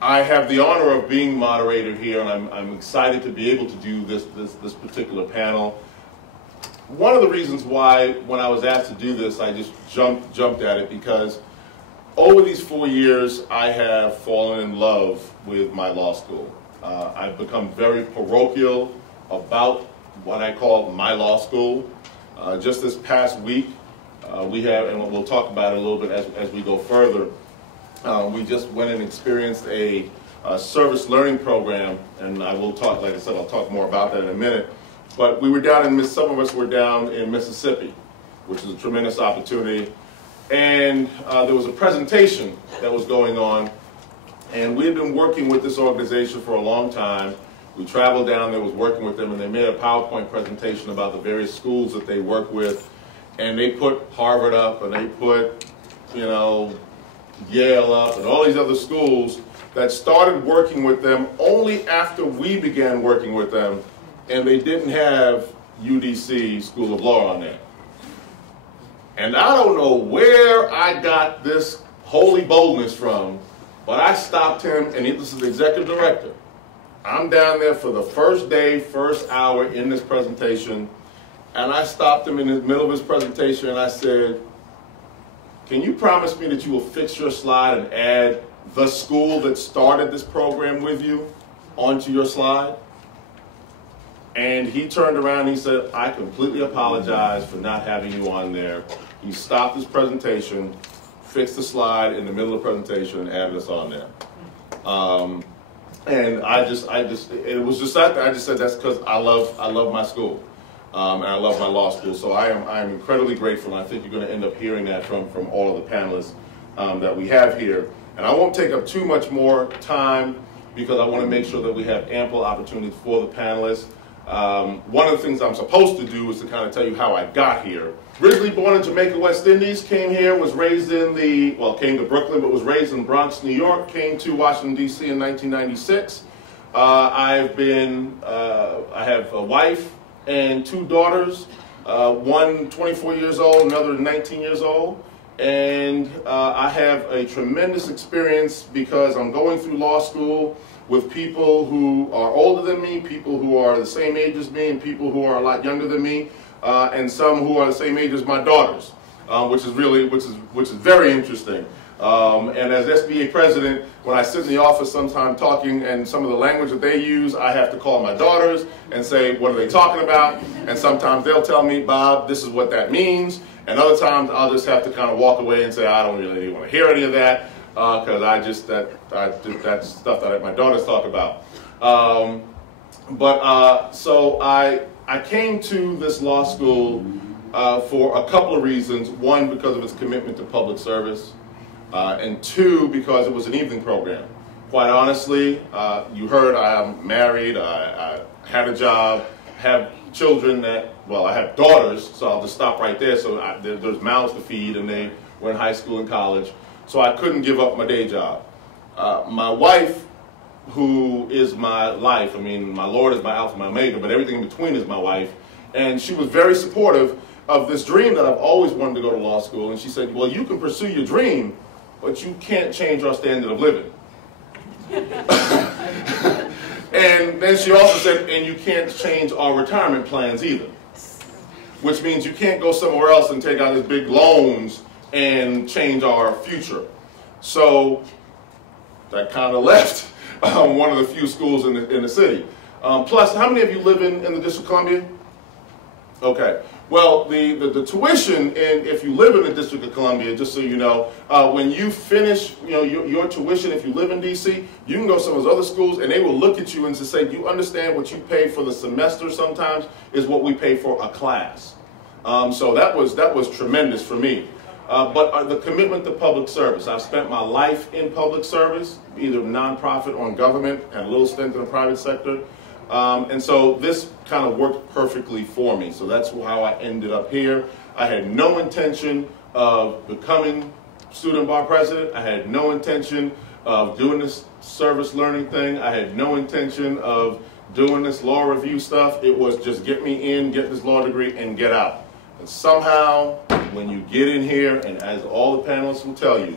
I have the honor of being moderator here, and I'm excited to be able to do this particular panel. One of the reasons why, when I was asked to do this, I just jumped at it, because over these 4 years, I have fallen in love with my law school. I've become very parochial about what I call my law school. Just this past week, we have, and we'll talk about it a little bit as we go further, we just went and experienced a service learning program, and I will talk, like I said, I'll talk more about that in a minute. But we were down in, some of us were down in Mississippi, which is a tremendous opportunity. And there was a presentation that was going on, and we had been working with this organization for a long time. We traveled down there, was working with them, and they made a PowerPoint presentation about the various schools that they work with. And they put Harvard up, and they put, you know, Yale up, and all these other schools that started working with them only after we began working with them, and they didn't have UDC School of Law on there. And I don't know where I got this holy boldness from, but I stopped him, and this is the executive director. I'm down there for the first day, first hour in this presentation, and I stopped him in the middle of his presentation, and I said, can you promise me that you will fix your slide and add the school that started this program with you onto your slide? And he turned around and he said, I completely apologize for not having you on there. He stopped his presentation, fixed the slide in the middle of the presentation, and added us on there. And it was just that. I just said that's because I love my school. And I love my law school, so I am incredibly grateful, and I think you're going to end up hearing that from all of the panelists that we have here. And I won't take up too much more time, because I want to make sure that we have ample opportunities for the panelists. One of the things I'm supposed to do is to kind of tell you how I got here. Originally born in Jamaica, West Indies, came here, was raised in came to Brooklyn, but was raised in Bronx, New York, came to Washington, D.C. in 1996. I have a wife and 2 daughters, one 24 years old, another 19 years old. And I have a tremendous experience because I'm going through law school with people who are older than me, people who are the same age as me, and people who are a lot younger than me, and some who are the same age as my daughters, which is very interesting. And as SBA president, when I sit in the office sometime talking, and some of the language that they use, I have to call my daughters and say, what are they talking about? And sometimes they'll tell me, Bob, this is what that means. And other times I'll just have to kind of walk away and say, I don't really want to hear any of that, because that's stuff that my daughters talk about. So I came to this law school for a couple of reasons. One, because of its commitment to public service. And 2, because it was an evening program. Quite honestly, you heard I am married, I had a job, have children I have daughters, so I'll just stop right there. So there's mouths to feed, and they were in high school and college. So I couldn't give up my day job. My wife, who is my life, I mean, my Lord is my Alpha, my Omega, but everything in between is my wife. And she was very supportive of this dream that I've always wanted to go to law school. And she said, well, you can pursue your dream, but you can't change our standard of living. And then she also said, and you can't change our retirement plans either. Which means you can't go somewhere else and take out these big loans and change our future. So that kind of left one of the few schools in the city. Plus, how many of you live in the District of Columbia? Okay. Well, the tuition, if you live in the District of Columbia, just so you know, when you finish, your tuition, if you live in D.C., you can go to some of those other schools, and they will look at you and just say, you understand what you pay for the semester sometimes is what we pay for a class. So that was tremendous for me. But the commitment to public service. I've spent my life in public service, either nonprofit or in government, and a little stint in the private sector. And so this kind of worked perfectly for me. So that's how I ended up here. I had no intention of becoming student bar president. I had no intention of doing this service learning thing. I had no intention of doing this law review stuff. It was just get me in, get this law degree, and get out. And somehow, when you get in here, and as all the panelists will tell you,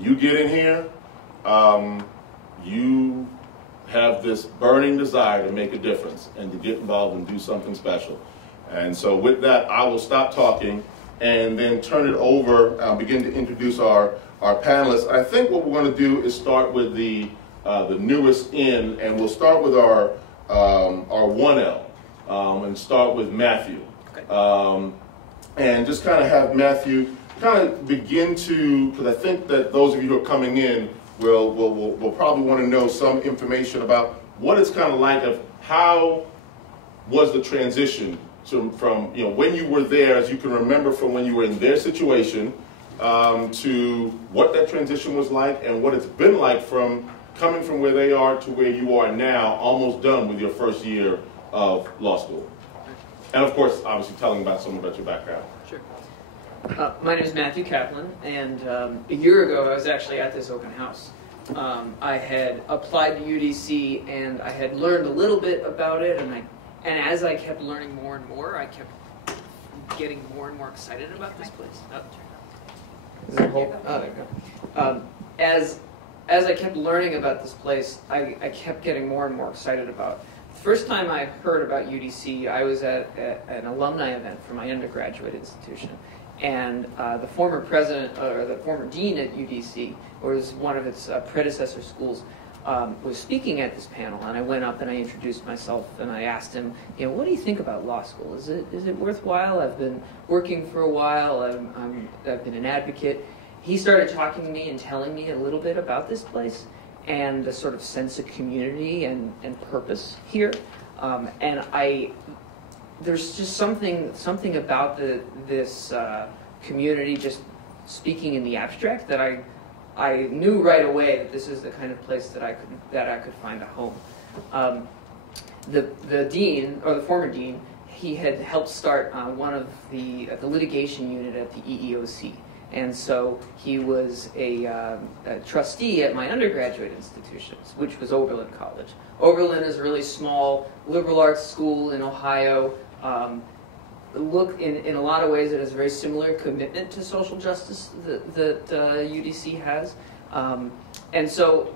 you get in here, you have this burning desire to make a difference and to get involved and do something special. And so with that, I will stop talking and then turn it over. I'll begin to introduce our panelists. I think what we're going to do is start with the newest in, and we'll start with our 1L and start with Matthew. Okay. And just kind of have Matthew kind of begin to, because I think that those of you who are coming in will probably want to know some information about what it's kind of like, of how was the transition from when you were there, as you can remember from when you were in their situation, to what that transition was like and what it's been like from coming from where they are to where you are now, almost done with your first year of law school. And of course, obviously telling about some about your background. Sure. My name is Matthew Kaplan, and a year ago I was actually at this open house. I had applied to UDC and I had learned a little bit about it, and as I kept learning more and more, I kept getting more and more excited about this place. There you go. As I kept learning about this place, I kept getting more and more excited about it. The first time I heard about UDC, I was at an alumni event for my undergraduate institution. And the former president, or the former dean at UDC, or was one of its predecessor schools, was speaking at this panel. And I went up and I introduced myself and I asked him, what do you think about law school? Is it worthwhile? I've been working for a while. I've been an advocate. He started talking to me and telling me a little bit about this place and the sort of sense of community and purpose here. There's just something about this community, just speaking in the abstract, that I knew right away that this is the kind of place that I could find a home. The dean, or the former dean, he had helped start one of the litigation unit at the EEOC. And so he was a trustee at my undergraduate institutions, which was Oberlin College. Oberlin is a really small liberal arts school in Ohio. In a lot of ways, it has a very similar commitment to social justice that UDC has. And so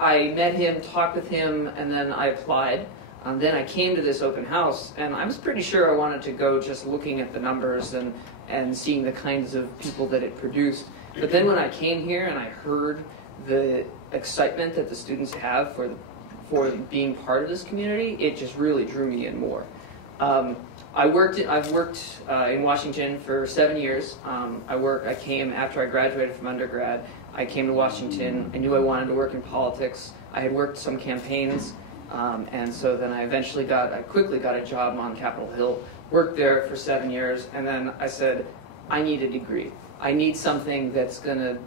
I met him, talked with him, and then I applied. Then I came to this open house, and I was pretty sure I wanted to go just looking at the numbers and seeing the kinds of people that it produced. But then when I came here and I heard the excitement that the students have for being part of this community, it just really drew me in more. I've worked in Washington for 7 years. I came after I graduated from undergrad. I came to Washington. I knew I wanted to work in politics. I had worked some campaigns, and so then I quickly got a job on Capitol Hill. Worked there for 7 years, and then I said, I need a degree. I need something that's going to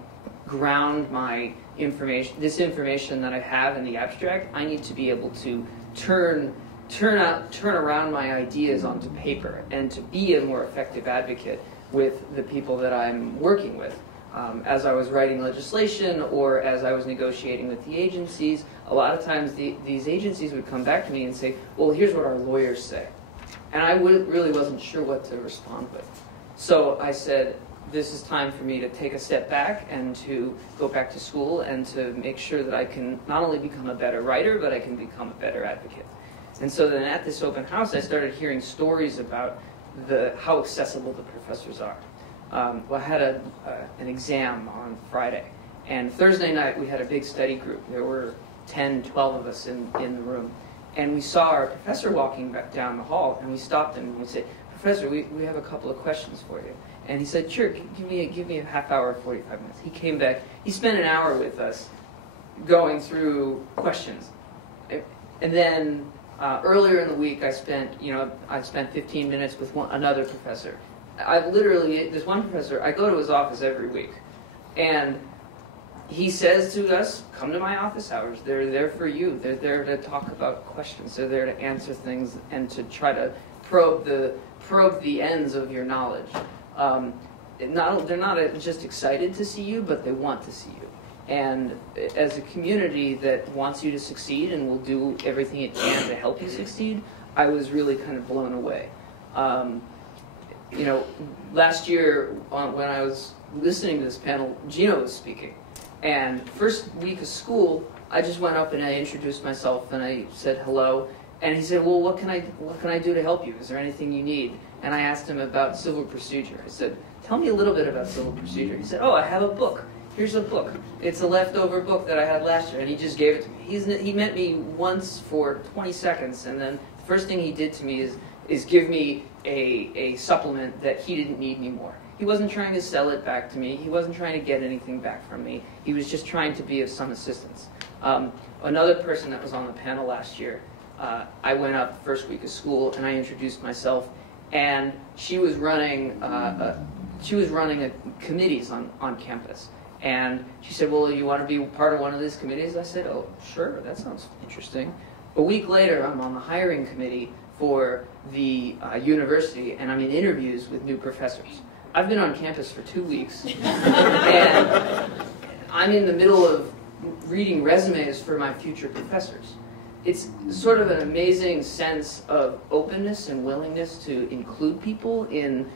ground my information, this information that I have in the abstract. I need to be able to turn around my ideas onto paper and to be a more effective advocate with the people that I'm working with. As I was writing legislation or as I was negotiating with the agencies, a lot of times these agencies would come back to me and say, well, here's what our lawyers say. And I really wasn't sure what to respond with. So I said, this is time for me to take a step back and to go back to school and to make sure that I can not only become a better writer, but I can become a better advocate. And so then at this open house, I started hearing stories about how accessible the professors are. Well, I had an exam on Friday, and Thursday night we had a big study group. There were 10, 12 of us in the room. And we saw our professor walking back down the hall, and we stopped him and we said, Professor, we have a couple of questions for you. And he said, sure, give me a half hour, 45 minutes. He came back. He spent an hour with us going through questions. And then earlier in the week, I spent 15 minutes with another professor. This one professor, I go to his office every week. And he says to us, come to my office hours. They're there for you. They're there to talk about questions. They're there to answer things and to try to probe the ends of your knowledge. They're not just excited to see you, but they want to see you. And as a community that wants you to succeed and will do everything it can to help you succeed, I was really kind of blown away. Last year when I was listening to this panel, Gino was speaking. And first week of school, I just went up and I introduced myself and I said hello. And he said, well, what can I do to help you? Is there anything you need? And I asked him about civil procedure. I said, tell me a little bit about civil procedure. He said, oh, I have a book. Here's a book. It's a leftover book that I had last year. And he just gave it to me. He met me once for 20 seconds. And then the first thing he did to me is give me a supplement that he didn't need anymore. He wasn't trying to sell it back to me. He wasn't trying to get anything back from me. He was just trying to be of some assistance. Another person that was on the panel last year, I went up first week of school and I introduced myself, and she was running committees on campus. And she said, well, you want to be part of one of these committees? I said, oh, sure, that sounds interesting. A week later, I'm on the hiring committee for the university, and I'm in interviews with new professors. I've been on campus for 2 weeks, and I'm in the middle of reading resumes for my future professors. It's sort of an amazing sense of openness and willingness to include people in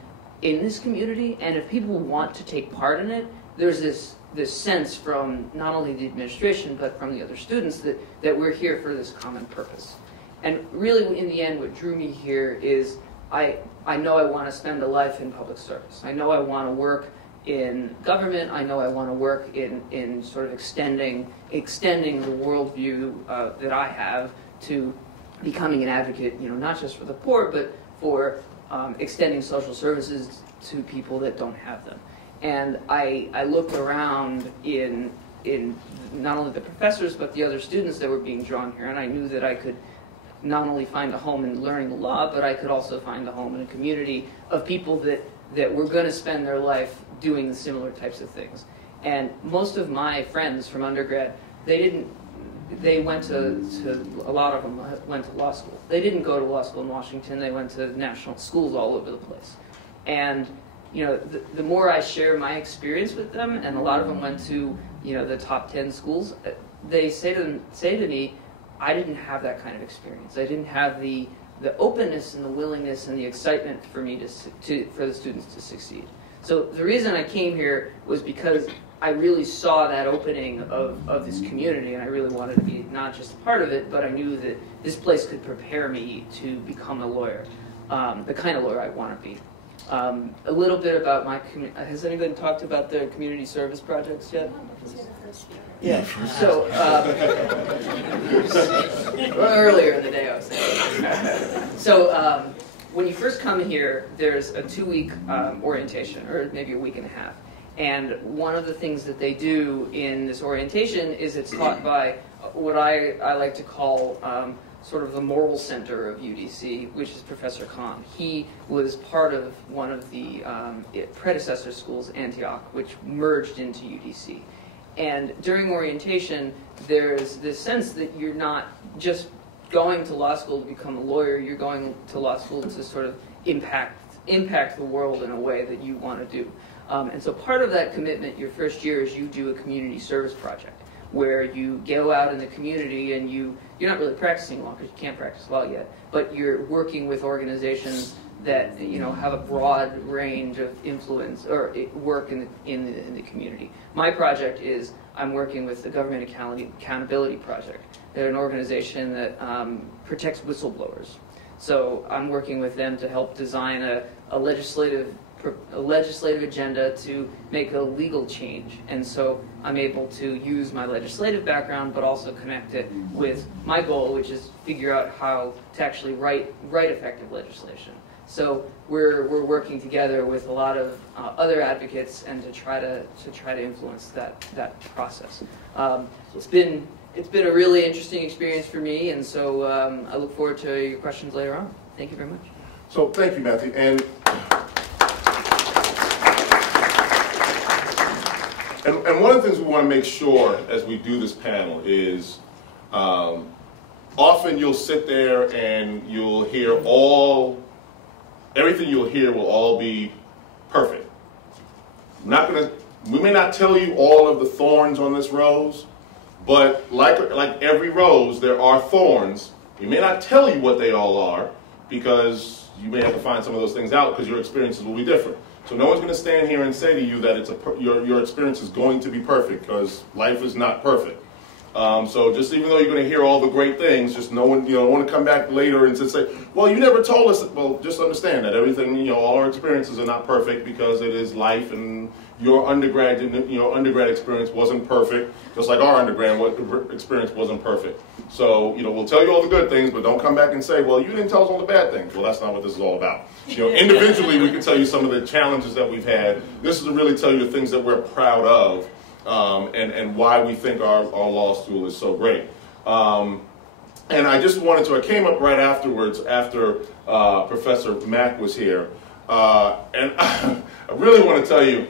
this community, and if people want to take part in it, there's this sense from not only the administration but from the other students that we're here for this common purpose. And really, in the end, what drew me here is I know I want to spend a life in public service. I know I want to work in government. I know I want to work in sort of extending the worldview that I have to becoming an advocate, not just for the poor, but for extending social services to people that don't have them. And I looked around in not only the professors, but the other students that were being drawn here, and I knew that I could not only find a home in learning the law, but I could also find a home in a community of people that were going to spend their life doing the similar types of things. And most of my friends from undergrad, a lot of them went to law school. They didn't go to law school in Washington, they went to national schools all over the place. And the more I share my experience with them, and a lot of them went to the top 10 schools, they say to me, I didn't have that kind of experience. I didn't have the openness and the willingness and the excitement for me for the students to succeed. So the reason I came here was because I really saw that opening of this community, and I really wanted to be not just a part of it, but I knew that this place could prepare me to become a lawyer, the kind of lawyer I want to be. A little bit about my community. Has anybody talked about their community service projects yet? Yeah. So earlier in the day, I was saying. So when you first come here, there's a 2-week orientation, or maybe a week and a half. And one of the things that they do in this orientation is it's taught by what I like to call sort of the moral center of UDC, which is Professor Khan. He was part of one of the predecessor schools, Antioch, which merged into UDC. And during orientation, there's this sense that you're not just going to law school to become a lawyer, you're going to law school to sort of impact the world in a way that you want to do. And so part of that commitment your first year is you do a community service project, where you go out in the community and you're not really practicing law, because you can't practice law yet, but you're working with organizations that have a broad range of influence or work in the community. My project is I'm working with the Government Accountability Project. They're an organization that protects whistleblowers. So I'm working with them to help design a legislative agenda to make a legal change. And so I'm able to use my legislative background, but also connect it with my goal, which is figure out how to actually write effective legislation. So we're working together with a lot of other advocates and to try to influence that process. It's been a really interesting experience for me, and so I look forward to your questions later on. Thank you very much. So thank you, Matthew. And one of the things we want to make sure as we do this panel is often you'll sit there and you'll hear everything you'll hear will all be perfect. We may not tell you all of the thorns on this rose, but like every rose, there are thorns. We may not tell you what they all are, because you may have to find some of those things out because your experiences will be different. So no one's going to stand here and say to you that your experience is going to be perfect, because life is not perfect. So just even though you're going to hear all the great things, just no one, want to come back later and just say, well, you never told us. Well, just understand that everything, all our experiences are not perfect, because it is life, and your undergrad experience wasn't perfect, just like our undergrad experience wasn't perfect. So, we'll tell you all the good things, but don't come back and say, well, you didn't tell us all the bad things. Well, that's not what this is all about. Individually, we can tell you some of the challenges that we've had. This is to really tell you the things that we're proud of, and why we think our law school is so great. And I just wanted to, I came up right afterwards, after Professor Mack was here, and I really want to tell you,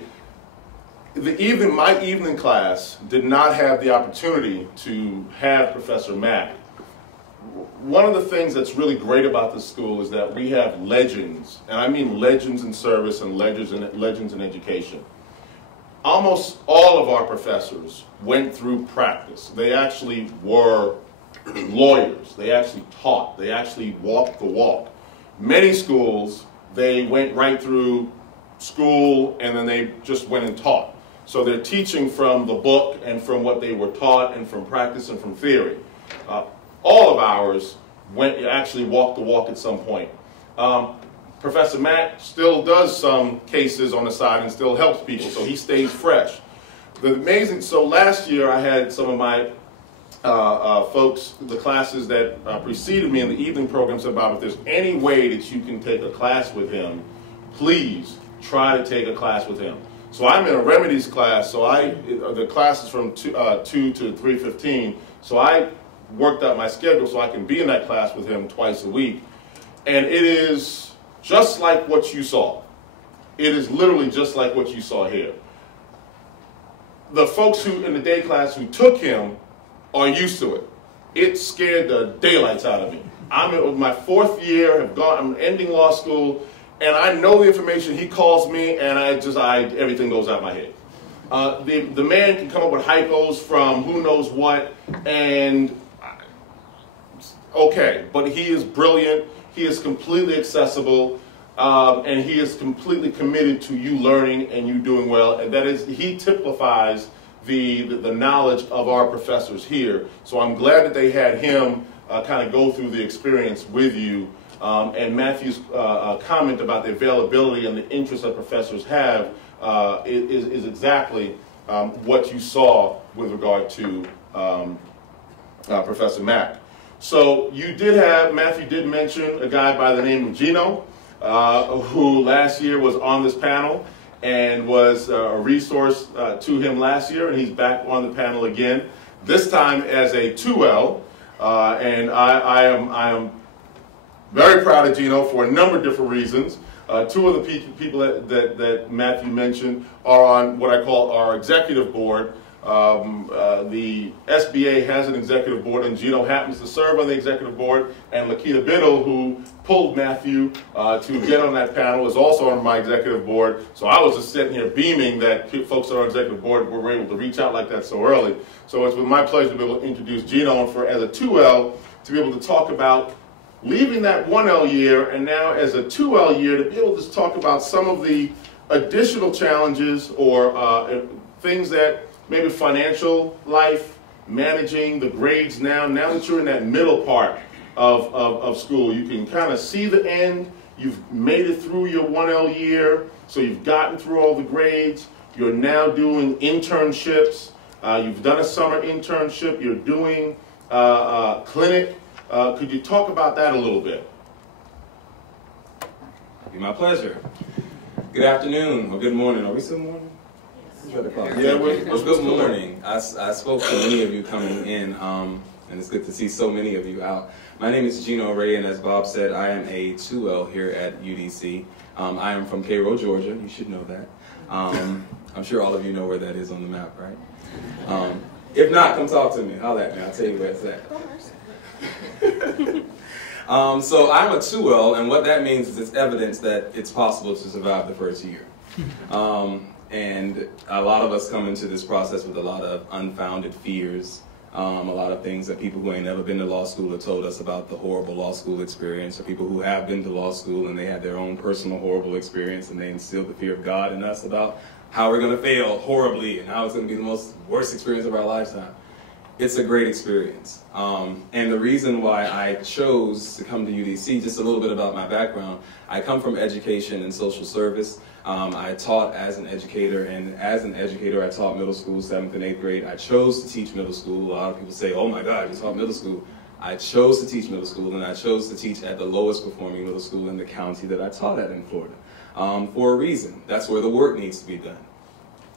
my evening class did not have the opportunity to have Professor Mack. One of the things that's really great about this school is that we have legends, and I mean legends in service and legends in education. Almost all of our professors went through practice. They actually were lawyers. They actually taught. They actually walked the walk. Many schools, they went right through school and then they just went and taught. So they're teaching from the book and from what they were taught and from practice and from theory. All of ours actually walked the walk at some point. Professor Mack still does some cases on the side and still helps people, so he stays fresh. So last year I had some of my folks, the classes that preceded me in the evening programs, about if there's any way that you can take a class with him, please try to take a class with him. So I'm in a remedies class, so the class is from 2 to 3:15, so I worked out my schedule so I can be in that class with him twice a week, and it is just like what you saw. It is literally just like what you saw here. The folks who in the day class who took him are used to it. It scared the daylights out of me. I'm in my 4th year, I'm ending law school, and I know the information. He calls me, and everything goes out my head. The man can come up with hypos from who knows what, and okay, but he is brilliant. He is completely accessible, and he is completely committed to you learning and you doing well. And that is, he typifies the knowledge of our professors here. So I'm glad that they had him kind of go through the experience with you. And Matthew's comment about the availability and the interest that professors have is exactly what you saw with regard to Professor Mack. So Matthew did mention a guy by the name of Gino, who last year was on this panel and was a resource to him last year, and he's back on the panel again, this time as a 2L, and I am very proud of Gino for a number of different reasons. 2 of the people that Matthew mentioned are on what I call our executive board. The SBA has an executive board, and Gino happens to serve on the executive board, and Lakita Biddle, who pulled Matthew to get on that panel, is also on my executive board. So I was just sitting here beaming that folks on our executive board were able to reach out like that so early. So it's with my pleasure to be able to introduce Gino as a 2L, to be able to talk about leaving that 1L year and now as a 2L year, to be able to talk about some of the additional challenges or things that maybe financial life, managing the grades now that you're in that middle part of school. You can kind of see the end. You've made it through your 1L year, so you've gotten through all the grades. You're now doing internships. You've done a summer internship. You're doing clinic. Could you talk about that a little bit? It'd be my pleasure. Good afternoon, or good morning. Are we still morning? Yeah, good morning. I spoke to many of you coming in, and it's good to see so many of you out. My name is Gino Ray, and as Bob said, I am a 2L here at UDC. I am from Cairo, Georgia. You should know that. I'm sure all of you know where that is on the map, right? If not, come talk to me. Holler at me. I'll tell you where it's at. So I'm a 2L, and what that means is it's evidence that it's possible to survive the first year. And a lot of us come into this process with a lot of unfounded fears, A lot of things that people who ain't never been to law school have told us about the horrible law school experience, or people who have been to law school and they had their own personal horrible experience and they instilled the fear of God in us about how we're going to fail horribly and how it's going to be the most worst experience of our lifetime. It's a great experience. And the reason why I chose to come to UDC, just a little bit about my background, I come from education and social service. I taught as an educator, and as an educator I taught middle school, 7th and 8th grade. I chose to teach middle school. A lot of people say, oh my God, you taught middle school. I chose to teach middle school, and I chose to teach at the lowest performing middle school in the county that I taught at in Florida. For a reason. That's where the work needs to be done.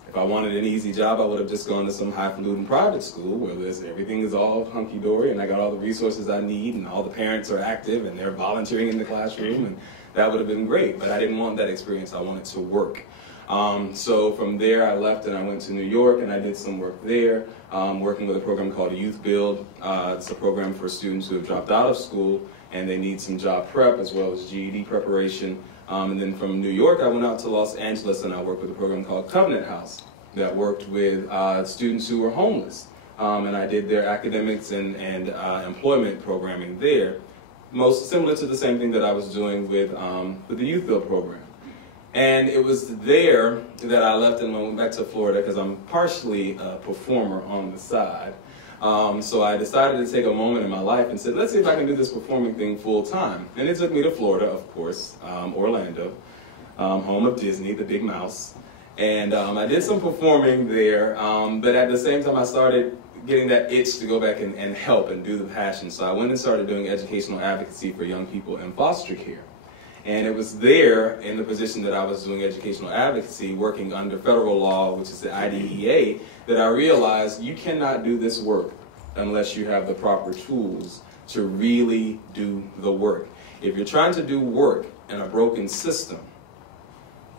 If I wanted an easy job, I would have just gone to some highfalutin private school where everything is all hunky-dory and I got all the resources I need and all the parents are active and they're volunteering in the classroom, and that would have been great, but I didn't want that experience. I wanted to work. So from there I left and I went to New York and I did some work there, working with a program called Youth Build. It's a program for students who have dropped out of school and they need some job prep as well as GED preparation. And then from New York, I went out to Los Angeles and I worked with a program called Covenant House that worked with students who were homeless. And I did their academics and employment programming there, most similar to the same thing that I was doing with the Youth Build program. And it was there that I left and went back to Florida because I'm partially a performer on the side. So I decided to take a moment in my life and said, let's see if I can do this performing thing full time. And it took me to Florida, of course, Orlando, home of Disney, the big mouse. And I did some performing there, but at the same time I started getting that itch to go back and help and do the passion. So I went and started doing educational advocacy for young people in foster care. And it was there, in the position that I was doing educational advocacy, working under federal law, which is the IDEA, that I realized you cannot do this work unless you have the proper tools to really do the work. If you're trying to do work in a broken system,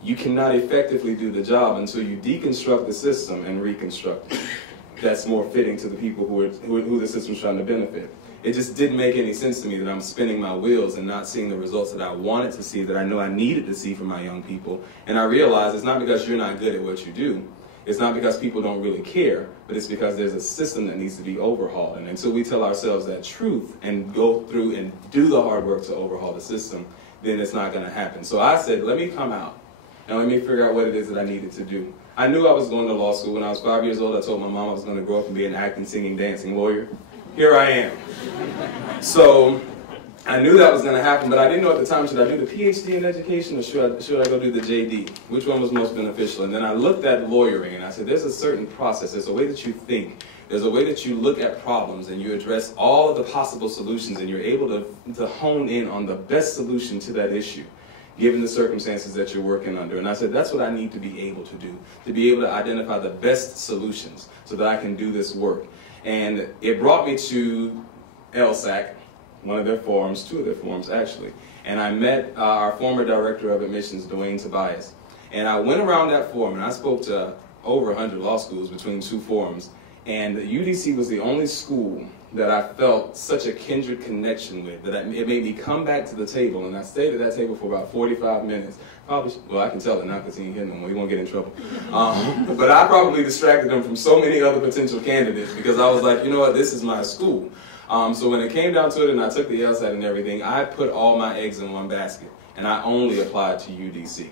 you cannot effectively do the job until you deconstruct the system and reconstruct it. That's more fitting to the people who the system's trying to benefit. It just didn't make any sense to me that I'm spinning my wheels and not seeing the results that I wanted to see, that I know I needed to see from my young people. And I realized it's not because you're not good at what you do. It's not because people don't really care, but it's because there's a system that needs to be overhauled. And until we tell ourselves that truth and go through and do the hard work to overhaul the system, then it's not going to happen. So I said, let me come out and let me figure out what it is that I needed to do. I knew I was going to law school. When I was 5 years old, I told my mom I was going to grow up and be an acting, singing, dancing lawyer. Here I am. So I knew that was going to happen, but I didn't know at the time, should I do the PhD in education or should I go do the JD? Which one was most beneficial? And then I looked at lawyering and I said, there's a certain process. There's a way that you think. There's a way that you look at problems and you address all of the possible solutions and you're able to hone in on the best solution to that issue, given the circumstances that you're working under. And I said, that's what I need to be able to do, to be able to identify the best solutions so that I can do this work. And it brought me to LSAC, one of their forums, two of their forums actually. And I met our former director of admissions, Dwayne Tobias. And I went around that forum and I spoke to over 100 law schools between two forums. And UDC was the only school that I felt such a kindred connection with, that it made me come back to the table. And I stayed at that table for about 45 minutes. Probably, well, I can tell it now because he ain't hitting no more. He won't get in trouble. But I probably distracted him from so many other potential candidates because I was like, you know what, this is my school. So when it came down to it and I took the LSAT and everything, I put all my eggs in one basket. And I only applied to UDC.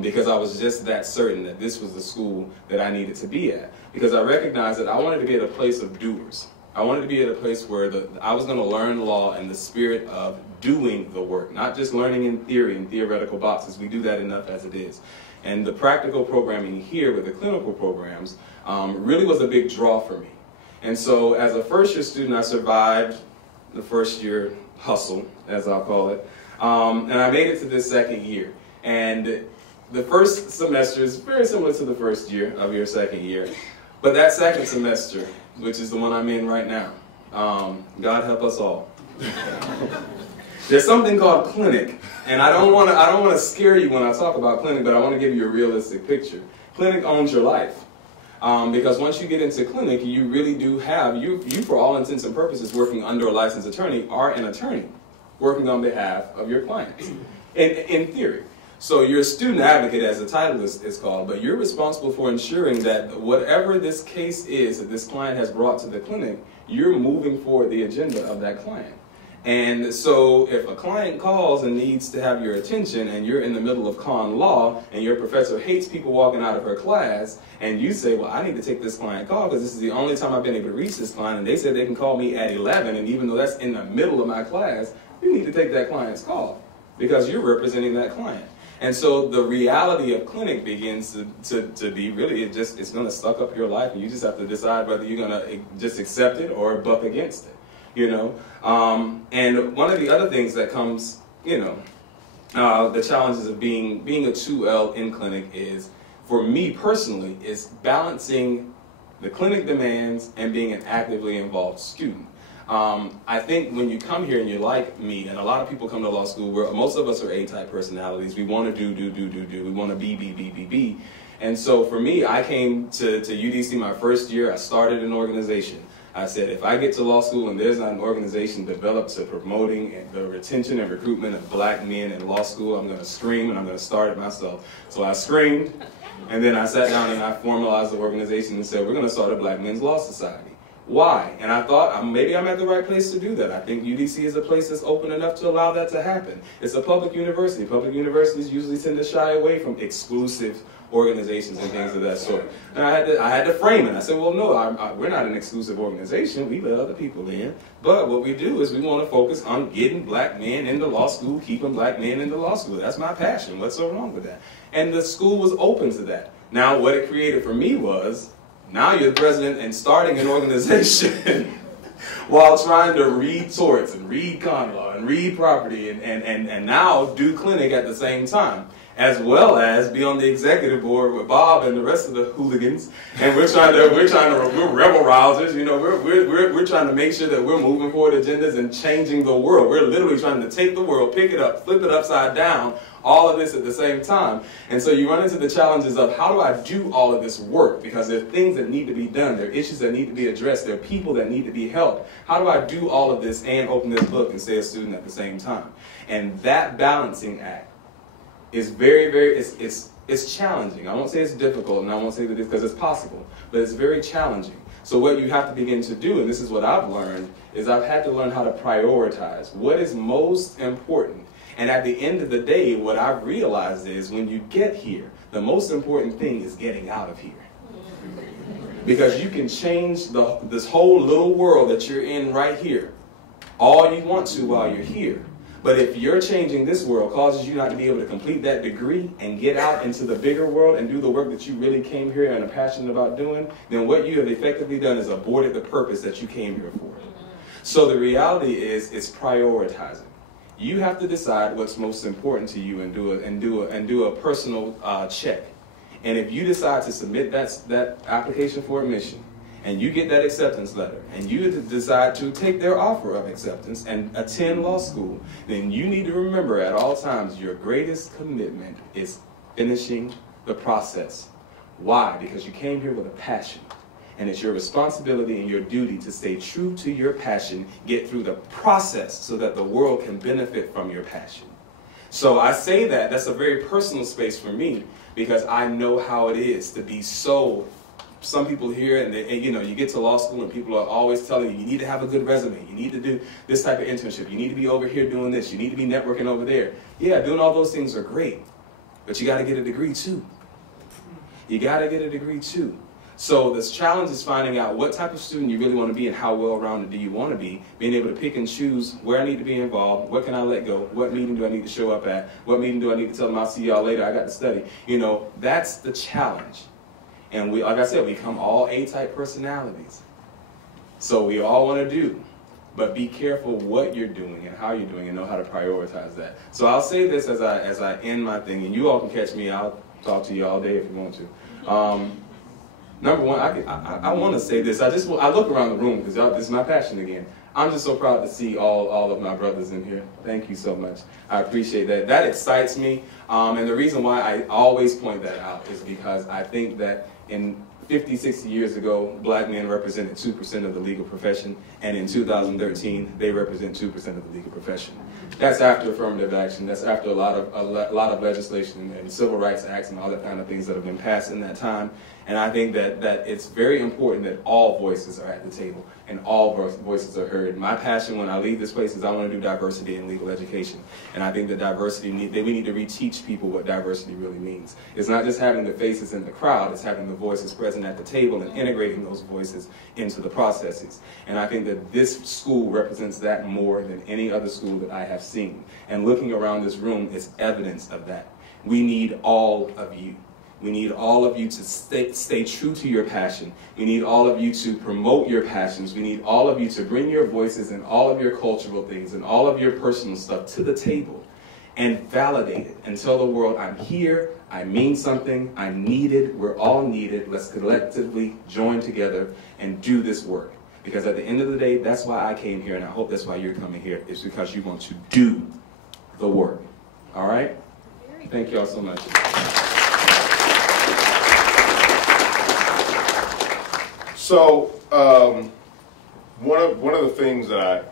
Because I was just that certain that this was the school that I needed to be at. Because I recognized that I wanted to be at a place of doers. I wanted to be at a place where I was going to learn law in the spirit of doing the work, not just learning in theory and theoretical boxes. We do that enough as it is. And the practical programming here with the clinical programs really was a big draw for me. And so as a first-year student, I survived the first-year hustle, as I'll call it, and I made it to this second year. And the first semester is very similar to the first year of your second year. But that second semester, which is the one I'm in right now, God help us all. There's something called clinic, and I don't want to scare you when I talk about clinic, but I want to give you a realistic picture. Clinic owns your life, because once you get into clinic, you really do have you for all intents and purposes working under a licensed attorney are an attorney working on behalf of your clients, in theory. So you're a student advocate, as the title is called, but you're responsible for ensuring that whatever this case is that this client has brought to the clinic, you're moving forward the agenda of that client. And so if a client calls and needs to have your attention and you're in the middle of con law and your professor hates people walking out of her class and you say, well, I need to take this client call because this is the only time I've been able to reach this client and they said they can call me at 11 and even though that's in the middle of my class, you need to take that client's call because you're representing that client. And so the reality of clinic begins to be really, it's going to suck up your life and you just have to decide whether you're going to just accept it or buck against it. You know, and one of the other things that comes, you know, the challenges of being a 2L in clinic is, for me personally, is balancing the clinic demands and being an actively involved student. I think when you come here and you're like me, and a lot of people come to law school where most of us are A-type personalities. We want to do. We want to be. And so for me, I came to UDC my first year. I started an organization. I said, if I get to law school and there's not an organization developed to promoting the retention and recruitment of black men in law school, I'm going to scream and I'm going to start it myself. So I screamed, and then I sat down and I formalized the organization and said, we're going to start a Black Men's Law Society. Why? And I thought, maybe I'm at the right place to do that. I think UDC is a place that's open enough to allow that to happen. It's a public university. Public universities usually tend to shy away from exclusive organizations and things of that sort. And I had to frame it. I said, well, no, we're not an exclusive organization. We let other people in. But what we do is we want to focus on getting black men into law school, keeping black men into law school. That's my passion. What's so wrong with that? And the school was open to that. Now, what it created for me was, now you're the president and starting an organization while trying to read torts and read con law and read property and now do clinic at the same time, as well as be on the executive board with Bob and the rest of the hooligans. And we're rebel rousers, you know, we're trying to make sure that we're moving forward agendas and changing the world. We're literally trying to take the world, pick it up, flip it upside down, all of this at the same time. And so you run into the challenges of, how do I do all of this work? Because there are things that need to be done. There are issues that need to be addressed. There are people that need to be helped. How do I do all of this and open this book and stay a student at the same time? And that balancing act is it's challenging. I won't say it's difficult, and I won't say that it's because it's possible, but it's very challenging. So what you have to begin to do, and this is what I've learned, is I've had to learn how to prioritize what is most important. And at the end of the day, what I've realized is when you get here, the most important thing is getting out of here. Because you can change this whole little world that you're in right here all you want to while you're here. But if you're changing this world causes you not to be able to complete that degree and get out into the bigger world and do the work that you really came here and are passionate about doing, then what you have effectively done is aborted the purpose that you came here for. So the reality is, it's prioritizing. You have to decide what's most important to you and do a personal check. And if you decide to submit that application for admission, and you get that acceptance letter, and you decide to take their offer of acceptance and attend law school, then you need to remember at all times your greatest commitment is finishing the process. Why? Because you came here with a passion. And it's your responsibility and your duty to stay true to your passion, get through the process so that the world can benefit from your passion. So I say that's a very personal space for me, because I know how it is to be so. Some people here, and you know, you get to law school and people are always telling you, you need to have a good resume, you need to do this type of internship, you need to be over here doing this, you need to be networking over there. Yeah, doing all those things are great, but you got to get a degree too. You got to get a degree too. So this challenge is finding out what type of student you really want to be and how well-rounded do you want to be, being able to pick and choose where I need to be involved, what can I let go, what meeting do I need to show up at, what meeting do I need to tell them I'll see y'all later, I got to study. You know, that's the challenge. And we, like I said, we come all A-type personalities. So we all want to do, but be careful what you're doing and how you're doing and know how to prioritize that. So I'll say this as I end my thing, and you all can catch me, I'll talk to you all day if you want to. Number one, I want to say this. I look around the room because this is my passion again. I'm just so proud to see all of my brothers in here. Thank you so much. I appreciate that. That excites me. And the reason why I always point that out is because I think that 50, 60 years ago, black men represented 2% of the legal profession, and in 2013, they represent 2% of the legal profession. That's after affirmative action. That's after a lot of legislation and civil rights acts and all that kind of things that have been passed in that time. And I think that it's very important that all voices are at the table and all voices are heard. My passion when I leave this place is I want to do diversity in legal education. And I think that we need to reteach people what diversity really means. It's not just having the faces in the crowd, it's having the voices present at the table and integrating those voices into the processes. And I think that this school represents that more than any other school that I have seen. And looking around this room is evidence of that. We need all of you. We need all of you to stay true to your passion. We need all of you to promote your passions. We need all of you to bring your voices and all of your cultural things and all of your personal stuff to the table and validate it and tell the world, I'm here, I mean something, I'm needed, we're all needed. Let's collectively join together and do this work. Because at the end of the day, that's why I came here, and I hope that's why you're coming here, is because you want to do the work. All right? Thank you all so much. So, one of the things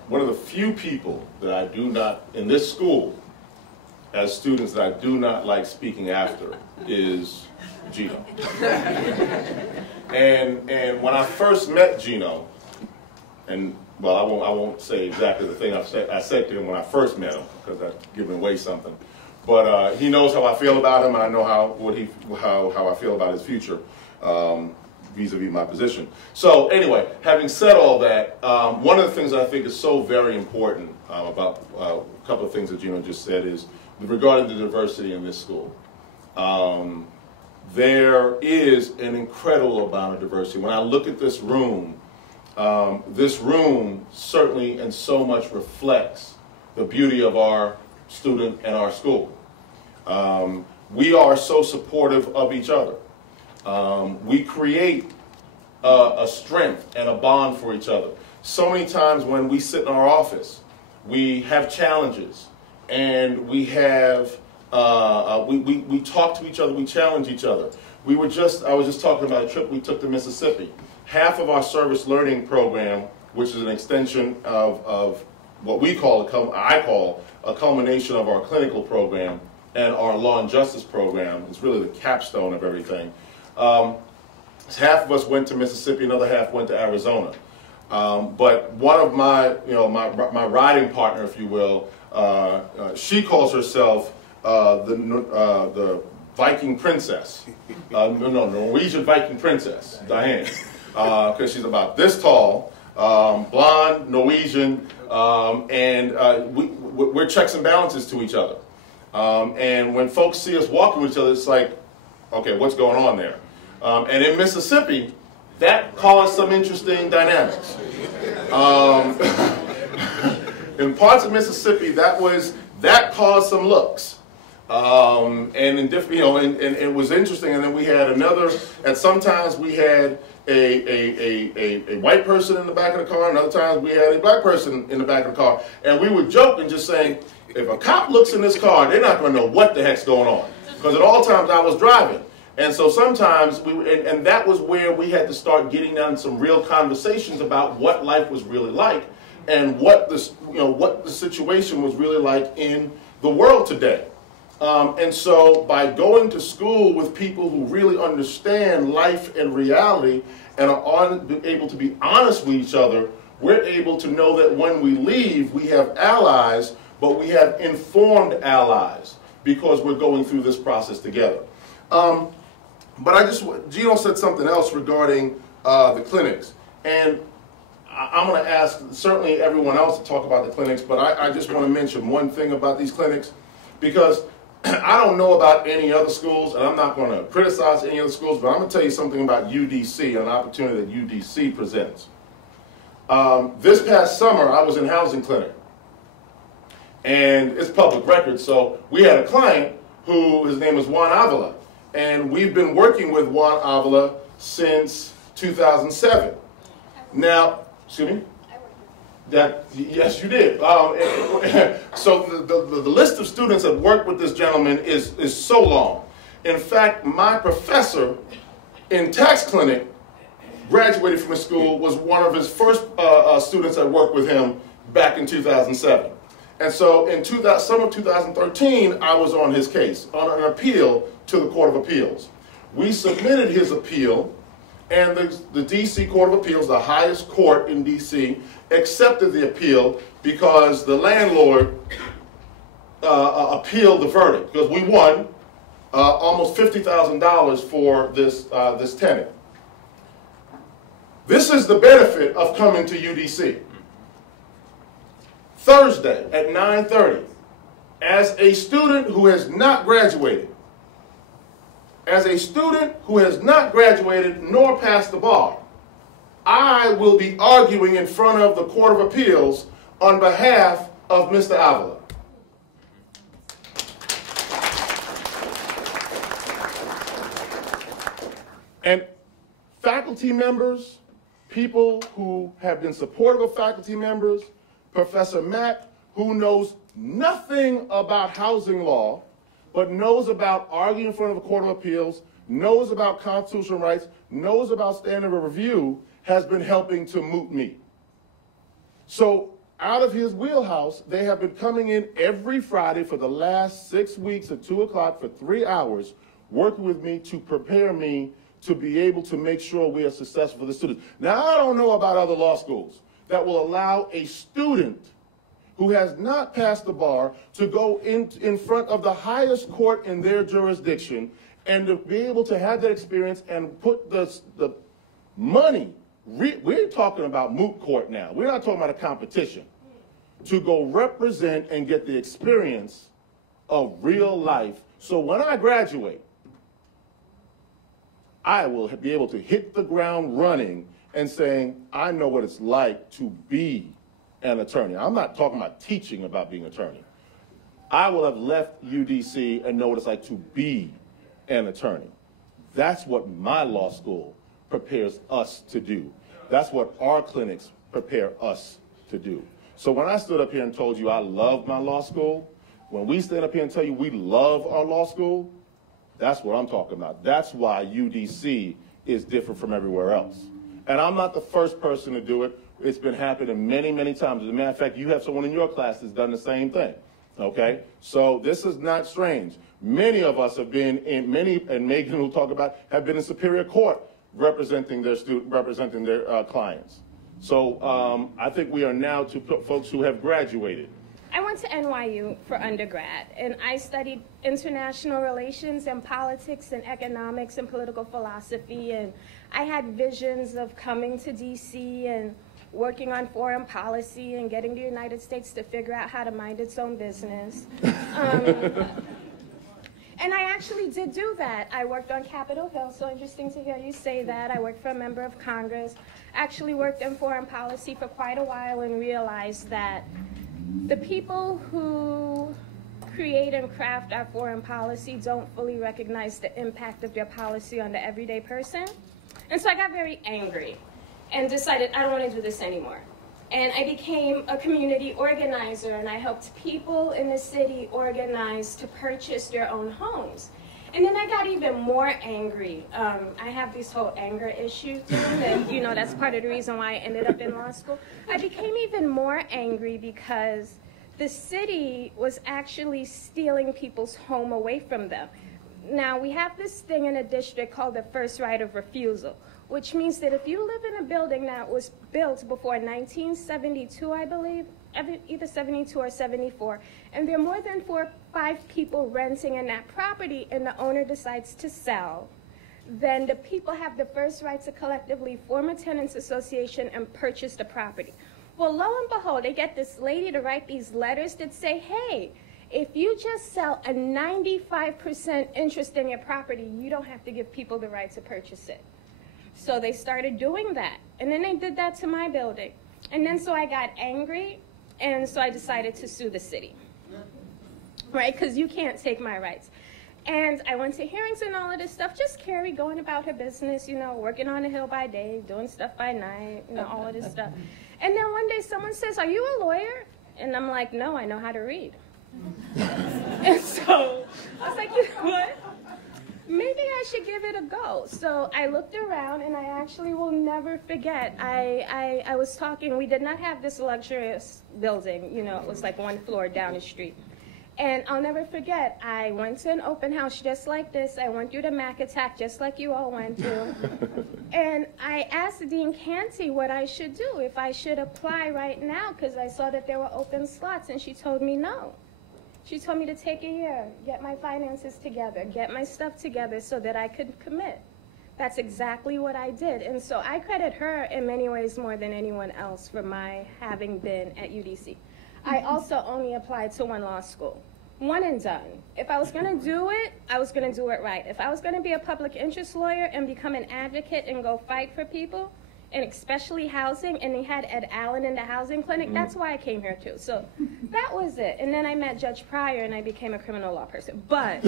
one of the few people that I do not, in this school, as students that I do not like speaking after is Gino. And when I first met Gino, and well, I won't say exactly the thing I said to him when I first met him, because I've given away something. But he knows how I feel about him, and I know how I feel about his future. Vis-a-vis my position. So anyway, having said all that, one of the things that I think is so very important about a couple of things that Gino just said is regarding the diversity in this school. There is an incredible amount of diversity. When I look at this room certainly and so much reflects the beauty of our student and our school. We are so supportive of each other. We create a strength and a bond for each other. So many times when we sit in our office, we have challenges, and we have we talk to each other, we challenge each other. I was just talking about a trip we took to Mississippi. Half of our service learning program, which is an extension of what we call I call a culmination of our clinical program and our law and justice program. It's really the capstone of everything. Half of us went to Mississippi, another half went to Arizona. But one of my riding partner, if you will, she calls herself the Viking princess. Norwegian Viking princess, Diane, because she's about this tall, blonde, Norwegian, and we're checks and balances to each other. And when folks see us walking with each other, it's like, okay, what's going on there? And in Mississippi, that caused some interesting dynamics. In parts of Mississippi, that caused some looks. And in different, and it was interesting. And then we had and sometimes we had a white person in the back of the car, and other times we had a black person in the back of the car. And we would joke and just saying, if a cop looks in this car, they're not going to know what the heck's going on. Because at all times I was driving. And so sometimes and that was where we had to start getting down some real conversations about what life was really like and what the situation was really like in the world today. And so by going to school with people who really understand life and reality and are able to be honest with each other, we're able to know that when we leave, we have allies, but we have informed allies because we're going through this process together. But Gino said something else regarding the clinics. And I'm going to ask certainly everyone else to talk about the clinics, but I just want to mention one thing about these clinics, because I don't know about any other schools, and I'm not going to criticize any other schools, but I'm going to tell you something about UDC, an opportunity that UDC presents. This past summer, I was in housing clinic, and it's public record, so we had a client who, his name is Juan Avila, and we've been working with Juan Avila since 2007. Now, excuse me? Yes, you did. So the list of students that worked with this gentleman is so long. In fact, my professor in tax clinic graduated from the school, was one of his first students that worked with him back in 2007. And so in summer of 2013, I was on his case, on an appeal to the Court of Appeals. We submitted his appeal, and the D.C. Court of Appeals, the highest court in D.C., accepted the appeal because the landlord appealed the verdict, because we won almost $50,000 for this tenant. This is the benefit of coming to UDC. Thursday at 9:30, as a student who has not graduated, nor passed the bar, I will be arguing in front of the Court of Appeals on behalf of Mr. Avila. And faculty members, people who have been supportive of faculty members, Professor Mack, who knows nothing about housing law, but knows about arguing in front of a Court of Appeals, knows about constitutional rights, knows about standard of review, has been helping to moot me. So out of his wheelhouse, they have been coming in every Friday for the last 6 weeks at 2 o'clock for 3 hours, working with me to prepare me to be able to make sure we are successful for the students. Now, I don't know about other law schools that will allow a student who has not passed the bar to go in front of the highest court in their jurisdiction and to be able to have that experience and put the money, we're talking about moot court now. We're not talking about a competition. To go represent and get the experience of real life. So when I graduate, I will be able to hit the ground running and saying, I know what it's like to be an attorney. I'm not talking about teaching about being an attorney. I will have left UDC and know what it's like to be an attorney. That's what my law school prepares us to do. That's what our clinics prepare us to do. So when I stood up here and told you I love my law school, when we stand up here and tell you we love our law school, that's what I'm talking about. That's why UDC is different from everywhere else. And I'm not the first person to do it. It's been happening many, many times. As a matter of fact, you have someone in your class that's done the same thing. Okay? So this is not strange. Many of us have been in and Megan will talk about, have been in Superior Court representing their clients. So I think we are now to folks who have graduated. I went to NYU for undergrad, and I studied international relations and politics and economics and political philosophy, and I had visions of coming to DC and working on foreign policy and getting the United States to figure out how to mind its own business. And I actually did do that. I worked on Capitol Hill, so interesting to hear you say that. I worked for a member of Congress, actually worked in foreign policy for quite a while and realized that the people who create and craft our foreign policy don't fully recognize the impact of their policy on the everyday person. And so I got very angry and decided I don't want to do this anymore. And I became a community organizer, and I helped people in the city organize to purchase their own homes. And then I got even more angry. I have this whole anger issue thing, and you know that's part of the reason why I ended up in law school. I became even more angry because the city was actually stealing people's home away from them. Now, we have this thing in a district called the first right of refusal, which means that if you live in a building that was built before 1972, I believe, either 72 or 74, and there are more than 4 or 5 people renting in that property and the owner decides to sell, then the people have the first right to collectively form a tenants association and purchase the property. Well, lo and behold, they get this lady to write these letters that say, hey, if you just sell a 95% interest in your property, you don't have to give people the right to purchase it. So they started doing that. And then they did that to my building. And then so I got angry, and so I decided to sue the city. Right? Because you can't take my rights. And I went to hearings and all of this stuff. Just Carrie going about her business, you know, working on the Hill by day, doing stuff by night, you know, all of this stuff. And then one day someone says, are you a lawyer? And I'm like, no, I know how to read. And so I was like, you know what? maybe I should give it a go. So I looked around, and I actually will never forget. I was talking, we did not have this luxurious building, you know, it was like one floor down the street. And I'll never forget, I went to an open house just like this. I went through the Mac attack just like you all went through. And I asked Dean Canty what I should do, if I should apply right now, because I saw that there were open slots, and she told me no. She told me to take a year, get my finances together, get my stuff together so that I could commit. That's exactly what I did. And so I credit her in many ways more than anyone else for my having been at UDC. I also only applied to one law school. One and done. If I was going to do it, I was going to do it right. If I was going to be a public interest lawyer and become an advocate and go fight for people, and especially housing, and they had Ed Allen in the housing clinic, that's why I came here too. So that was it. And then I met Judge Pryor, and I became a criminal law person. But,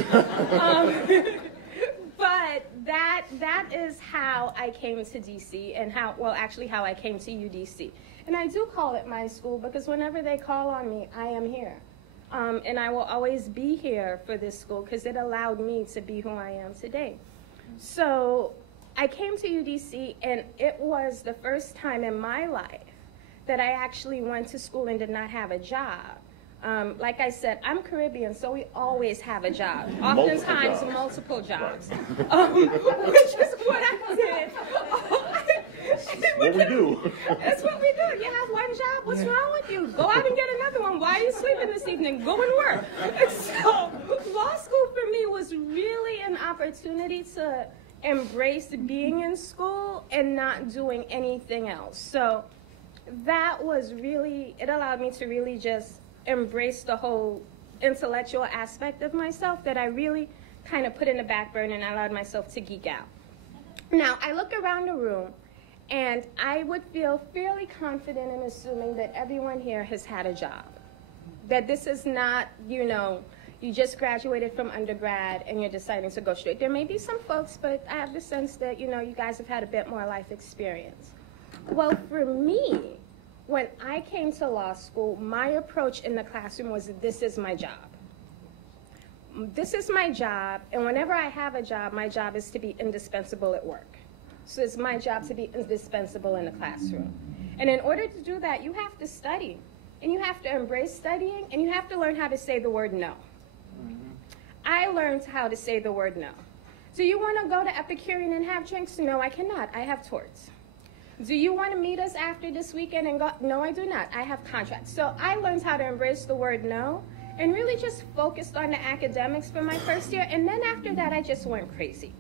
but that is how I came to DC, and how I came to UDC. And I do call it my school because whenever they call on me, I am here. And I will always be here for this school because it allowed me to be who I am today. So I came to UDC, and it was the first time in my life that I actually went to school and did not have a job. Like I said, I'm Caribbean, so we always have a job. Oftentimes, multiple jobs. Which is what I did. What we do. That's what we do. You have one job, what's wrong with you? Go out and get another one. Why are you sleeping this evening? Go and work. And so law school for me was really an opportunity to embrace being in school and not doing anything else. So that was really, it allowed me to really just embrace the whole intellectual aspect of myself that I really kind of put in the back burner, and I allowed myself to geek out. Now, I look around the room, and I would feel fairly confident in assuming that everyone here has had a job. That this is not, you know, you just graduated from undergrad and you're deciding to go straight. There may be some folks, but I have the sense that, you know, you guys have had a bit more life experience. Well, for me, when I came to law school, my approach in the classroom was, this is my job. This is my job, and whenever I have a job, my job is to be indispensable at work. So it's my job to be indispensable in the classroom. And in order to do that, you have to study, and you have to embrace studying, and you have to learn how to say the word no. I learned how to say the word no. Do you want to go to Epicurean and have drinks? No, I cannot. I have torts. Do you want to meet us after this weekend and go? No, I do not. I have contracts. So I learned how to embrace the word no and really just focused on the academics for my first year. And then after that, I just went crazy.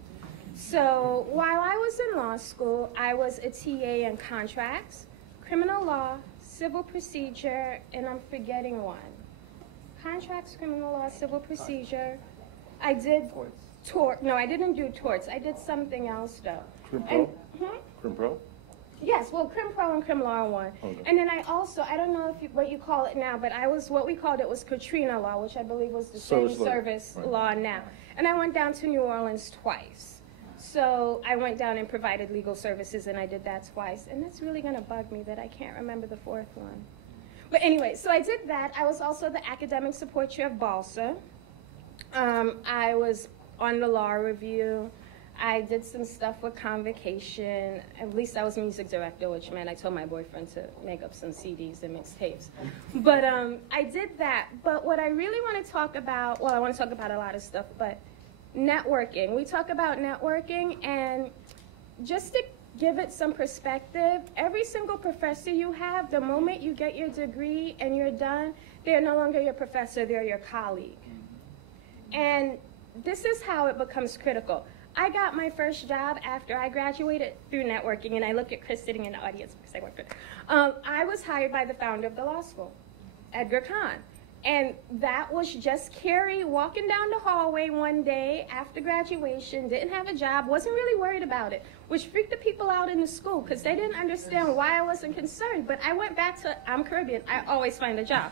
So while I was in law school, I was a TA in contracts, criminal law, civil procedure, and I'm forgetting one. Contracts, criminal law, civil procedure. I did tort. No, I didn't do torts. I did something else though. Crim Pro? Crim Pro? Yes, well, Crim Pro and Crim Law one. Okay. And then I also, I don't know if what you call it now, but I was, what we called it was Katrina Law, which I believe was the same service law now. And I went down to New Orleans twice. So I went down and provided legal services, and I did that twice. And that's really going to bug me that I can't remember the fourth one. But anyway, so I did that. I was also the academic support chair of BALSA. I was on the law review. I did some stuff with Convocation. At least I was music director, which meant I told my boyfriend to make up some CDs and mixtapes. But I did that. But what I really want to talk about, well, I want to talk about a lot of stuff, but networking. We talk about networking, and just to give it some perspective, every single professor you have, the moment you get your degree and you're done, they're no longer your professor, they're your colleague. And this is how it becomes critical. I got my first job after I graduated through networking, and I look at Chris sitting in the audience because I worked with I was hired by the founder of the law school, Edgar Kahn. And that was just Carrie walking down the hallway one day after graduation, didn't have a job, wasn't really worried about it, which freaked the people out in the school because they didn't understand why I wasn't concerned. But I went back to, I'm Caribbean, I always find a job.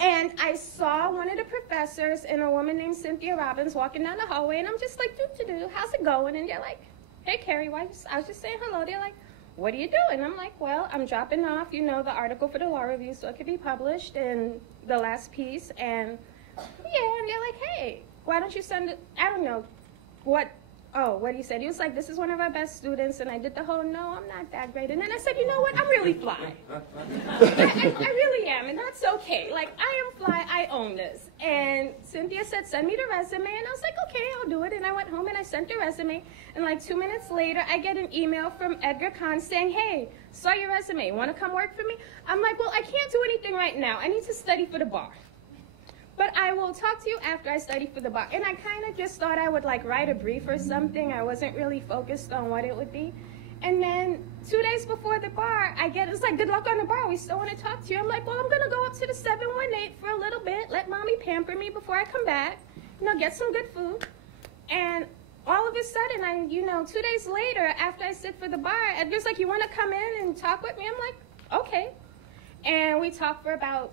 And I saw one of the professors and a woman named Cynthia Robbins walking down the hallway, and I'm just like, doo-doo-doo, how's it going? And they're like, hey, Carrie, why? I was just saying hello. They're like, what are you doing? I'm like, well, I'm dropping off, you know, the article for the law review so it could be published in the last piece. And yeah, and they're like, hey, why don't you send it, I don't know, what he said. He was like, this is one of our best students, and I did the whole, no, I'm not that great. And then I said, you know what, I'm really fly. I really am, and that's okay. Like, I am fly, I own this. And Cynthia said, send me the resume, and I was like, okay, I'll do it. And I went home and I sent the resume, and like 2 minutes later, I get an email from Edgar Kahn saying, hey, saw your resume, want to come work for me? I'm like, well, I can't do anything right now. I need to study for the bar. But I will talk to you after I study for the bar. And I kind of just thought I would like write a brief or something. I wasn't really focused on what it would be. And then 2 days before the bar, it's like, good luck on the bar. We still want to talk to you. I'm like, well, I'm going to go up to the 718 for a little bit, let mommy pamper me before I come back, get some good food. And all of a sudden, 2 days later, after I sit for the bar, Edgar's like, you want to come in and talk with me? I'm like, okay. And we talked for about,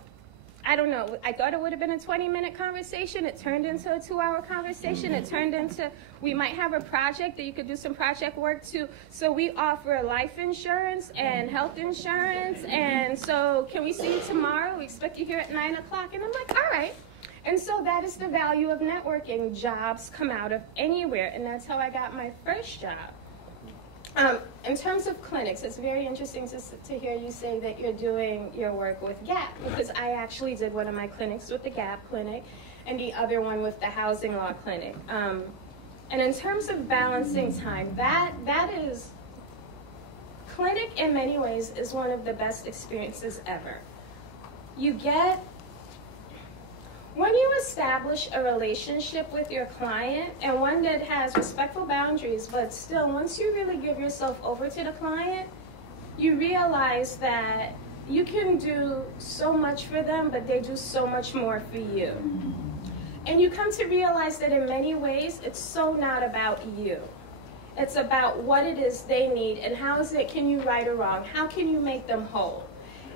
I don't know, I thought it would have been a 20-minute conversation. It turned into a 2-hour conversation. It turned into, we might have a project that you could do some project work to. So we offer life insurance and health insurance. And so can we see you tomorrow? We expect you here at 9 o'clock. And I'm like, all right. And so that is the value of networking. Jobs come out of anywhere. And that's how I got my first job. In terms of clinics, it's very interesting to hear you say that you're doing your work with GAP, because I actually did one of my clinics with the GAP clinic and the other one with the housing law clinic. And in terms of balancing time, that is, clinic in many ways is one of the best experiences ever. When you establish a relationship with your client, and one that has respectful boundaries, but still, once you really give yourself over to the client, you realize that you can do so much for them, but they do so much more for you. And you come to realize that in many ways, it's so not about you. It's about what it is they need, and can you right or wrong? How can you make them whole?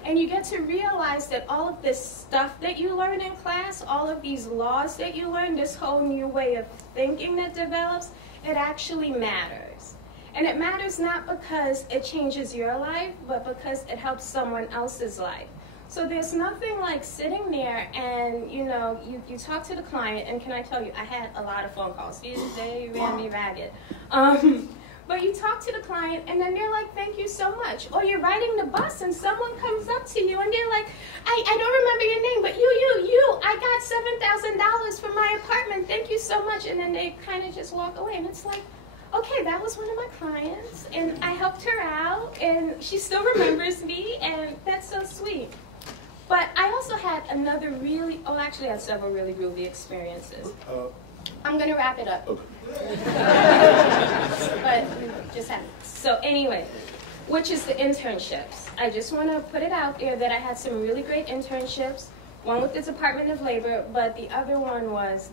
And you get to realize that all of this stuff that you learn in class, all of these laws that you learn, this whole new way of thinking that develops, it actually matters. And it matters not because it changes your life, but because it helps someone else's life. So there's nothing like sitting there and, you talk to the client, and can I tell you, I had a lot of phone calls. They ran me ragged. But you talk to the client, and then they're like, thank you so much. Or you're riding the bus, and someone comes up to you, and they're like, I don't remember your name, but you, I got $7,000 for my apartment. Thank you so much. And then they kind of just walk away. And it's like, okay, that was one of my clients, and I helped her out, and she still remembers me, and that's so sweet. But I also had I had several really groovy experiences. I'm going to wrap it up. Okay. But just have it. So anyway, which is the internships. I just want to put it out there that I had some really great internships, one with the Department of Labor, but the other one was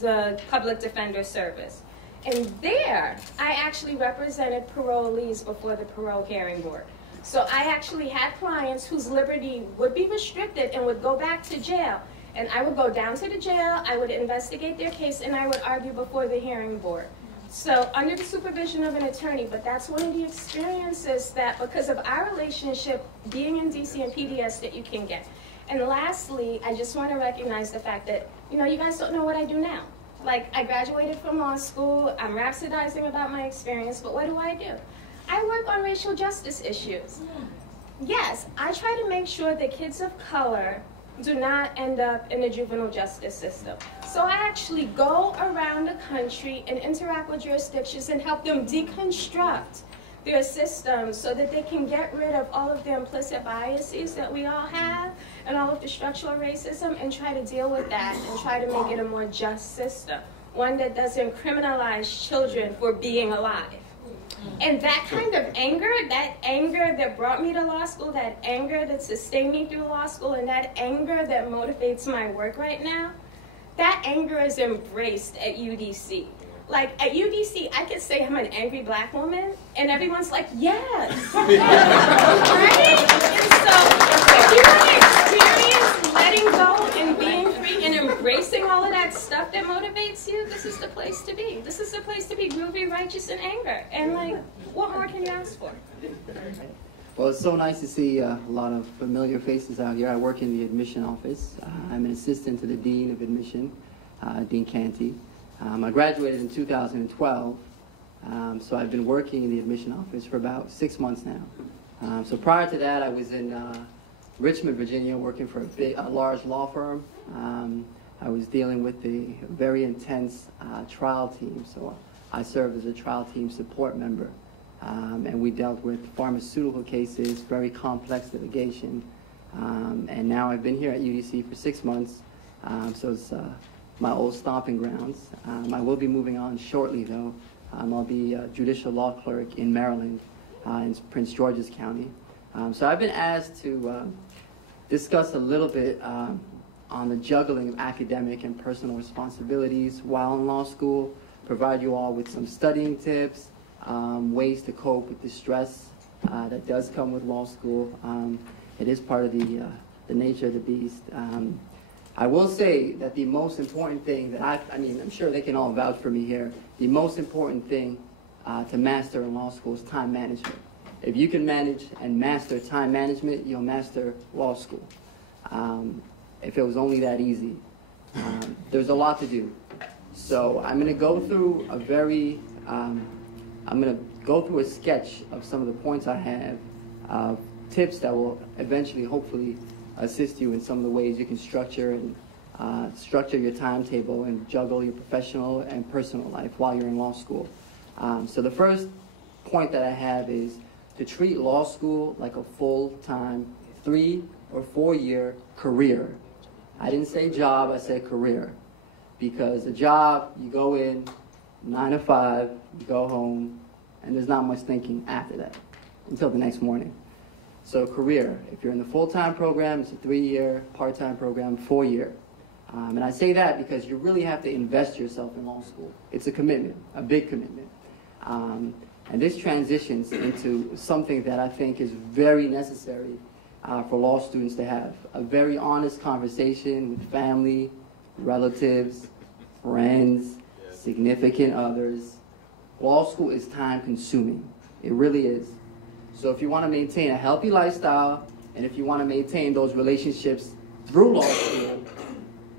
the Public Defender Service. And there, I actually represented parolees before the Parole Hearing Board. So I actually had clients whose liberty would be restricted and would go back to jail. And I would go down to the jail, I would investigate their case, and I would argue before the hearing board. So under the supervision of an attorney, but that's one of the experiences that, because of our relationship, being in DC and PDS, that you can get. And lastly, I just want to recognize the fact that, you guys don't know what I do now. Like, I graduated from law school, I'm rhapsodizing about my experience, but what do? I work on racial justice issues. Yes, I try to make sure that kids of color do not end up in the juvenile justice system. So I actually go around the country and interact with jurisdictions and help them deconstruct their systems so that they can get rid of all of the implicit biases that we all have and all of the structural racism, and try to deal with that and try to make it a more just system, one that doesn't criminalize children for being alive. And that kind of anger, that brought me to law school, that anger that sustained me through law school, and that anger that motivates my work right now, that anger is embraced at UDC. Like, at UDC, I could say I'm an angry black woman, and everyone's like, yes. Right? And so, if you want to experience letting go and being free and embracing all of that stuff that motivates you, this is the place to be. This is the place to be groovy, righteous, and anger. And, like, what more can you ask for? Well, it's so nice to see a lot of familiar faces out here. I work in the admission office. I'm an assistant to the Dean of Admission. Dean Canty. I graduated in 2012, so I've been working in the admission office for about 6 months now. So prior to that, I was in Richmond, Virginia, working for a large law firm. I was dealing with a very intense trial team, so I served as a trial team support member. And we dealt with pharmaceutical cases, very complex litigation. And now I've been here at UDC for 6 months, so it's my old stomping grounds. I will be moving on shortly, though. I'll be a judicial law clerk in Maryland, in Prince George's County. So I've been asked to discuss a little bit on the juggling of academic and personal responsibilities while in law school, provide you all with some studying tips, ways to cope with the stress that does come with law school. It is part of the nature of the beast. I will say that the most important thing that I mean, I'm sure they can all vouch for me here, the most important thing to master in law school is time management. If you can manage and master time management, you'll master law school. If it was only that easy. There's a lot to do. So I'm going to go through a very, I'm going to go through a sketch of some of the points I have, tips that will eventually, hopefully, assist you in some of the ways you can structure your timetable and juggle your professional and personal life while you're in law school. So the first point that I have is to treat law school like a full-time 3 or 4 year career. I didn't say job, I said career. Because a job, you go in, 9 to 5, you go home, and there's not much thinking after that until the next morning. So career, if you're in the full-time program, it's a 3-year, part-time program, 4-year. And I say that because you really have to invest yourself in law school. It's a commitment, a big commitment. And this transitions into something that I think is very necessary for law students to have. A very honest conversation with family, relatives, friends, significant others. Law school is time consuming. It really is. So if you want to maintain a healthy lifestyle, and if you want to maintain those relationships through law school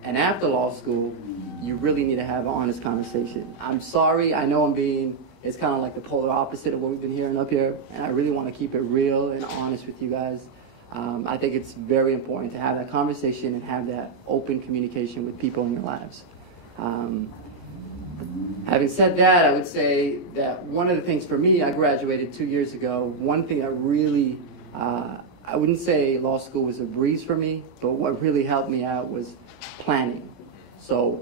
and after law school, you really need to have an honest conversation. I'm sorry, I know it's kind of like the polar opposite of what we've been hearing up here, and I really want to keep it real and honest with you guys. I think it's very important to have that conversation and have that open communication with people in your lives. Having said that, I would say that one of the things for me, I graduated 2 years ago. One thing that really, I wouldn't say law school was a breeze for me, but what really helped me out was planning. So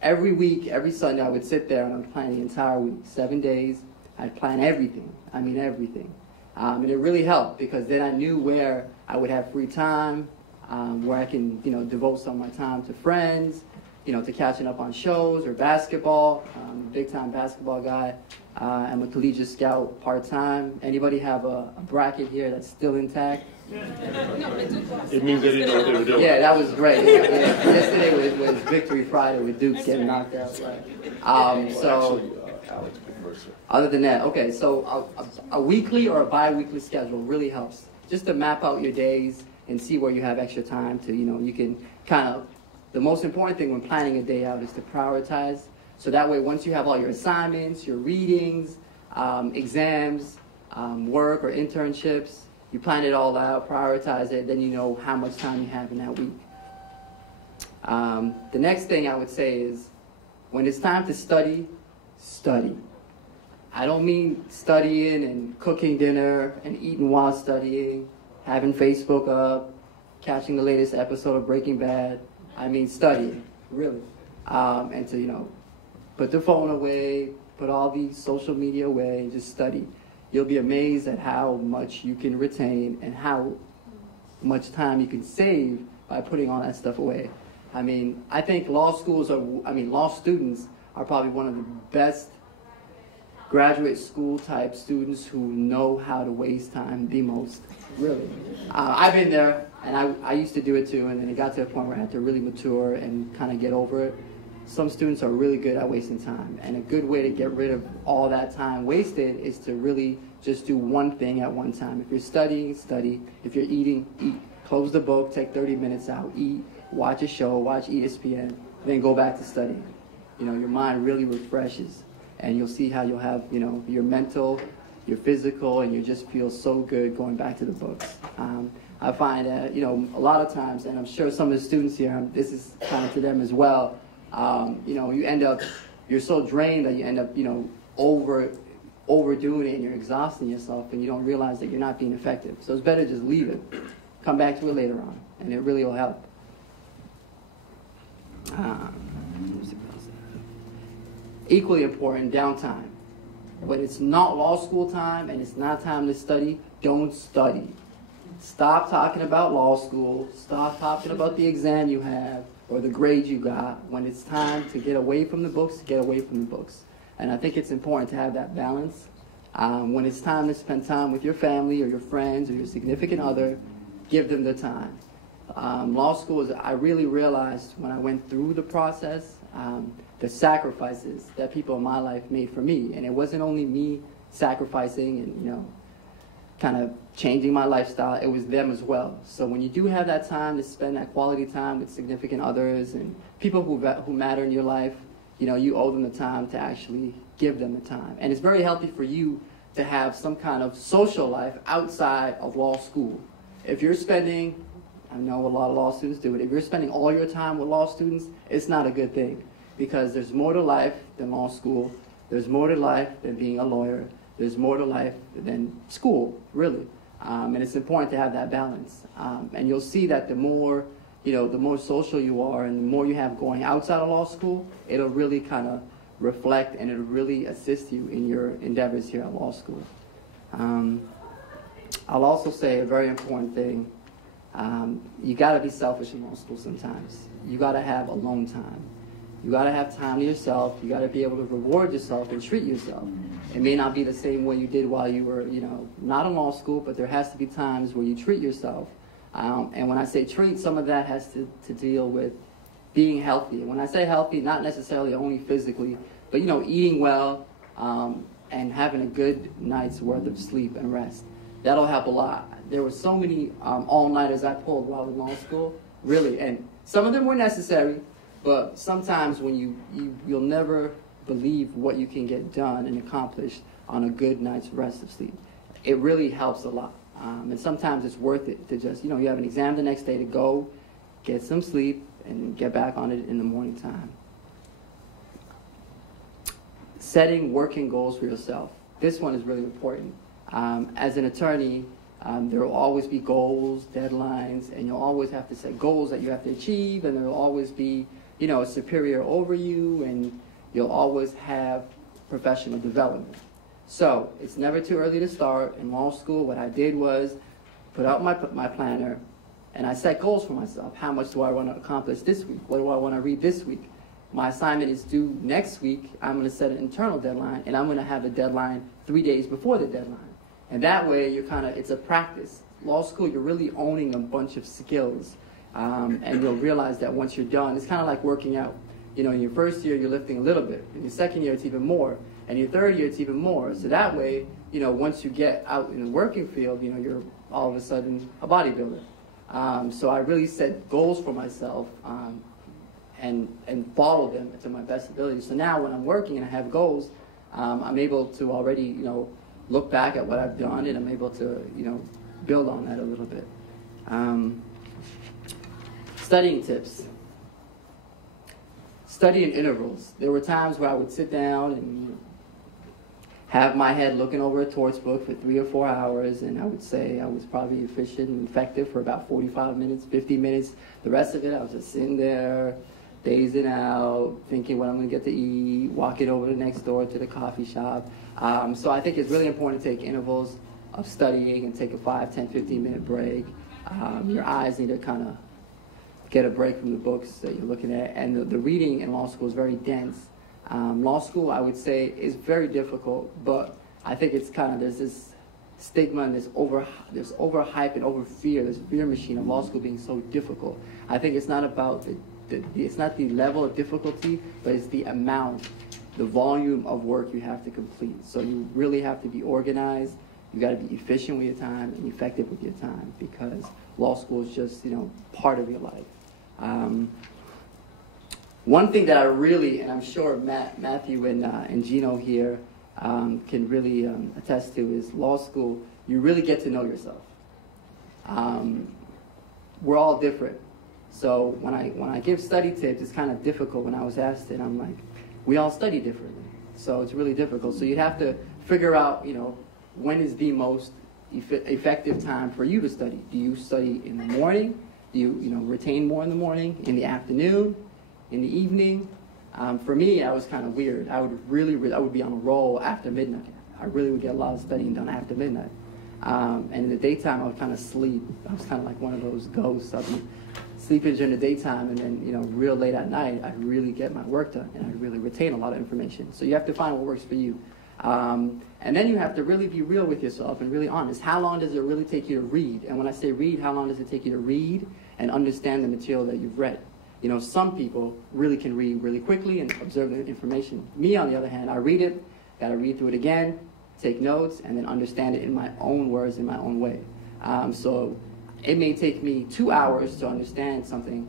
every week, every Sunday, I would sit there and I would plan the entire week, 7 days. I'd plan everything. I mean everything. And it really helped because then I knew where I would have free time, where I can, devote some of my time to friends, to catching up on shows or basketball. I'm a big-time basketball guy. I'm a collegiate scout part-time. Anybody have a bracket here that's still intact? It means they didn't know what they were doing. Yeah, that was great. Yeah. Yesterday was Victory Friday with Duke getting knocked out. Right? Other than that, okay, so a weekly or a bi-weekly schedule really helps. Just to map out your days and see where you have extra time to, you can kind of, the most important thing when planning a day out is to prioritize. So that way, once you have all your assignments, your readings, exams, work or internships, you plan it all out, prioritize it, then you know how much time you have in that week. The next thing I would say is, when it's time to study, study. I don't mean studying and cooking dinner and eating while studying, having Facebook up, catching the latest episode of Breaking Bad. I mean studying, really. And to, put the phone away, put all the social media away, and just study. You'll be amazed at how much you can retain and how much time you can save by putting all that stuff away. I mean, I think law students are probably one of the best graduate school type students who know how to waste time the most, really. I've been there, and I used to do it too, and then it got to a point where I had to really mature and kind of get over it. Some students are really good at wasting time, and a good way to get rid of all that time wasted is to really just do one thing at one time. If you're studying, study. If you're eating, eat. Close the book, take 30 minutes out, eat, watch a show, watch ESPN. then go back to studying. You know, your mind really refreshes, and you'll see how you'll have, you know, your mental, your physical, and you just feel so good going back to the books. I find that, you know, a lot of times, and I'm sure some of the students here, this is kind of to them as well, you know, you end up, you're so drained that you end up, you know, overdoing it, and you're exhausting yourself, and you don't realize that you're not being effective. So it's better just leave it, come back to it later on, and it really will help. Equally important, downtime. When it's not law school time and it's not time to study, don't study. Stop talking about law school. Stop talking about the exam you have or the grade you got. When it's time to get away from the books, get away from the books. And I think it's important to have that balance. When it's time to spend time with your family or your friends or your significant other, give them the time. Law school, I really realized when I went through the process, the sacrifices that people in my life made for me. And it wasn't only me sacrificing and, you know, kind of changing my lifestyle, it was them as well. So when you do have that time to spend that quality time with significant others and people who matter in your life, you know, you owe them the time to actually give them the time. And it's very healthy for you to have some kind of social life outside of law school. If you're spending, I know a lot of law students do it, if you're spending all your time with law students, it's not a good thing. Because there's more to life than law school. There's more to life than being a lawyer. There's more to life than school, really. And it's important to have that balance. And you'll see that the more, you know, the more social you are and the more you have going outside of law school, it'll really kind of reflect and it'll really assist you in your endeavors here at law school. I'll also say a very important thing. You got to be selfish in law school sometimes. You got to have alone time. You got to have time to yourself. You got to be able to reward yourself and treat yourself. It may not be the same way you did while you were, you know, not in law school, but there has to be times where you treat yourself. And when I say treat, some of that has to deal with being healthy. And when I say healthy, not necessarily only physically, but, you know, eating well and having a good night's worth of sleep and rest. That'll help a lot. There were so many all-nighters I pulled while in law school, really, and some of them were necessary. But sometimes when you'll never believe what you can get done and accomplished on a good night's rest of sleep. It really helps a lot. And sometimes it's worth it to just, you know, you have an exam the next day to go, get some sleep, and get back on it in the morning time. Setting working goals for yourself. This one is really important. As an attorney, there will always be goals, deadlines, and you'll always have to set goals that you have to achieve, and there will always be, you know, a superior over you, and you'll always have professional development. So it's never too early to start. In law school, what I did was put out my planner, and I set goals for myself. How much do I want to accomplish this week? What do I want to read this week? My assignment is due next week. I'm going to set an internal deadline, and I'm going to have a deadline 3 days before the deadline. And that way, you're it's a practice. Law school, you're really owning a bunch of skills. And you'll realize that once you're done, it's kind of like working out. You know, in your first year, you're lifting a little bit. In your second year, it's even more. And your third year, it's even more. So that way, you know, once you get out in the working field, you know, you're all of a sudden a bodybuilder. So I really set goals for myself and follow them to my best ability. So now when I'm working and I have goals, I'm able to already, you know, look back at what I've done, and I'm able to, you know, build on that a little bit. Studying tips. Study in intervals. There were times where I would sit down and have my head looking over a torts book for 3 or 4 hours, and I would say I was probably efficient and effective for about 45 minutes, 50 minutes. The rest of it, I was just sitting there, dazing out, thinking what I'm going to get to eat, walking over to next door to the coffee shop. So I think it's really important to take intervals of studying and take a 5, 10, 15-minute break. Your eyes need to kind of get a break from the books that you're looking at. And the reading in law school is very dense. Law school, I would say, is very difficult, but I think it's kind of, there's this stigma and there's overhype and over fear, this fear machine of law school being so difficult. I think it's not about it's not the level of difficulty, but it's the amount, the volume of work you have to complete. So you really have to be organized. You got to be efficient with your time and effective with your time, because law school is just, you know, part of your life. One thing that I really, and I'm sure Matthew and Gino here can really attest to, is law school, you really get to know yourself. We're all different. So when I give study tips, it's kind of difficult when I was asked it. I'm like, we all study differently. So it's really difficult. So you'd have to figure out, when is the most effective time for you to study. Do you study in the morning? Do you, retain more in the morning, in the afternoon, in the evening? For me, I was kind of weird. I would be on a roll after midnight. I really would get a lot of studying done after midnight. And in the daytime, I would kind of sleep. I was kind of like one of those ghosts. I'd be sleeping during the daytime, and then, real late at night, I'd really get my work done, and I'd really retain a lot of information. So you have to find what works for you. And then you have to really be real with yourself and really honest. How long does it really take you to read? And when I say read, how long does it take you to read and understand the material that you've read? Some people really can read really quickly and observe the information. Me, on the other hand, I read it, got to read through it again, take notes, and then understand it in my own words, in my own way. So it may take me 2 hours to understand something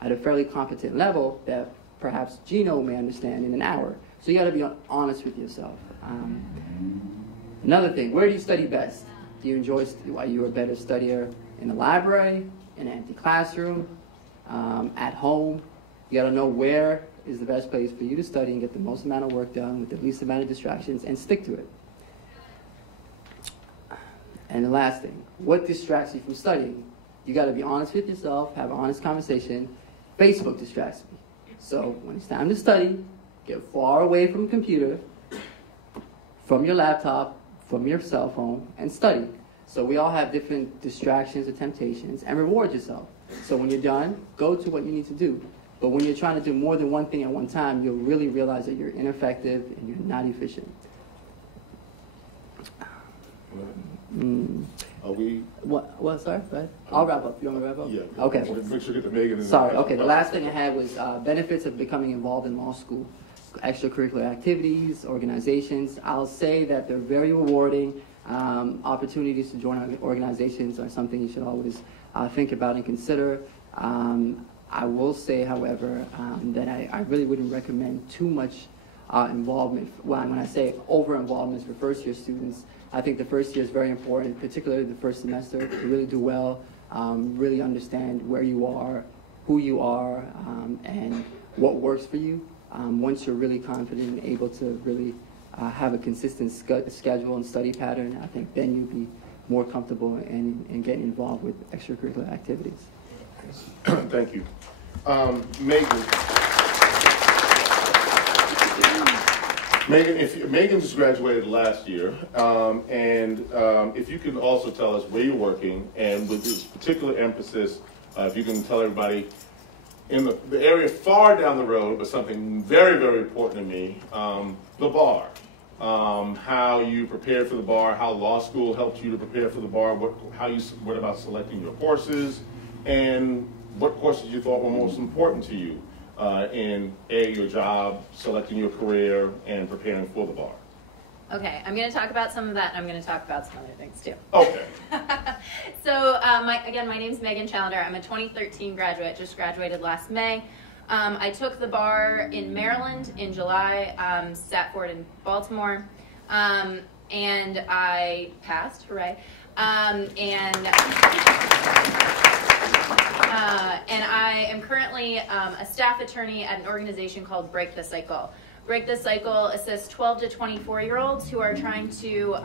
at a fairly competent level that perhaps Gino may understand in an hour. So you got to be honest with yourself. Another thing, where do you study best? Do you enjoy, are you a better studier in the library, in an empty classroom, at home? You got to know where is the best place for you to study and get the most amount of work done with the least amount of distractions, and stick to it. And the last thing, what distracts you from studying? You got to be honest with yourself, have an honest conversation. Facebook distracts me. So when it's time to study, get far away from the computer, from your laptop, from your cell phone, and study. So we all have different distractions or temptations, and reward yourself. So when you're done, go to what you need to do. But when you're trying to do more than one thing at one time, you'll really realize that you're ineffective and you're not efficient. Are we? What? Sorry, go ahead. I'll wrap up. You want me to wrap up? Yeah. Okay. Make sure you get the Megan. Sorry. Okay. The last thing I had was benefits of becoming involved in law school. Extracurricular activities, organizations. I'll say that they're very rewarding. Opportunities to join organizations are something you should always think about and consider. I will say, however, that I really wouldn't recommend too much involvement. When I say over-involvement for first-year students, I think the first year is very important, particularly the first semester, to really do well, really understand where you are, who you are, and what works for you. Once you're really confident and able to really have a consistent schedule and study pattern, I think then you'll be more comfortable in getting involved with extracurricular activities. Thank you. Megan. Megan just graduated last year, and if you can also tell us where you're working, and with this particular emphasis, if you can tell everybody in the area far down the road, but something very, very important to me, the bar. How you prepared for the bar, how law school helped you to prepare for the bar, what about selecting your courses, and what courses you thought were most important to you in your job, selecting your career, and preparing for the bar. Okay, I'm going to talk about some of that, and I'm going to talk about some other things too. Okay. So, my name's Megan Challenger. I'm a 2013 graduate, just graduated last May. I took the bar in Maryland in July, sat for it in Baltimore, and I passed, hooray. And I am currently a staff attorney at an organization called Break the Cycle. Break the Cycle assists 12 to 24-year-olds who are trying to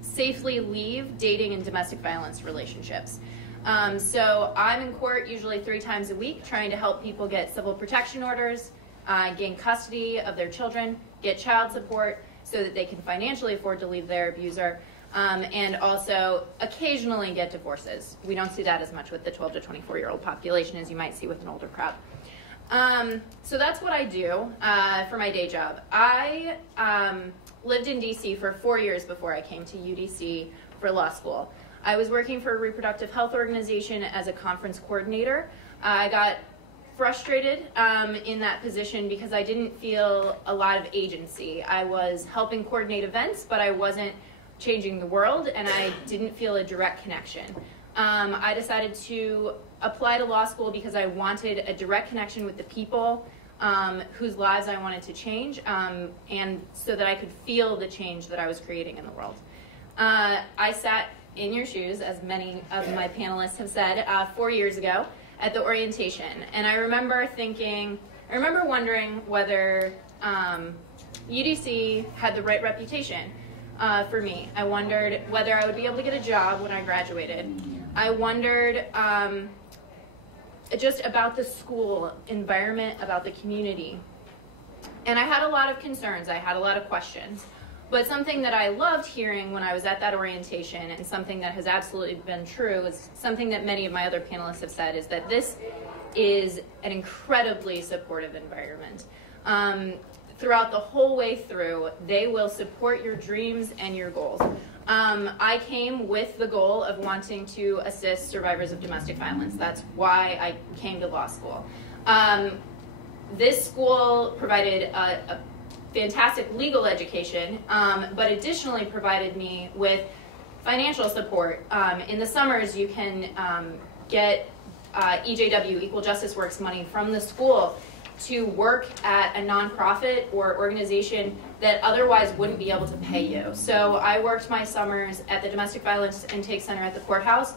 safely leave dating and domestic violence relationships. So I'm in court usually 3 times a week trying to help people get civil protection orders, gain custody of their children, get child support so that they can financially afford to leave their abuser, and also occasionally get divorces. We don't see that as much with the 12 to 24-year-old population as you might see with an older crowd. So that's what I do for my day job. I lived in DC for 4 years before I came to UDC for law school. I was working for a reproductive health organization as a conference coordinator. I got frustrated in that position because I didn't feel a lot of agency. I was helping coordinate events, but I wasn't changing the world, and I didn't feel a direct connection. I decided to apply to law school because I wanted a direct connection with the people whose lives I wanted to change, and so that I could feel the change that I was creating in the world. I sat in your shoes, as many of my panelists have said, 4 years ago at the orientation, and I remember wondering whether UDC had the right reputation for me. I wondered whether I would be able to get a job when I graduated. I wondered just about the school environment, about the community. And I had a lot of concerns, I had a lot of questions. But something that I loved hearing when I was at that orientation, and something that has absolutely been true, is something that many of my other panelists have said, is that this is an incredibly supportive environment. Throughout the whole way through, they will support your dreams and your goals. I came with the goal of wanting to assist survivors of domestic violence. That's why I came to law school. This school provided a fantastic legal education, but additionally provided me with financial support. In the summers, you can get EJW, Equal Justice Works, money from the school to work at a nonprofit or organization that otherwise wouldn't be able to pay you. So I worked my summers at the Domestic Violence Intake Center at the courthouse,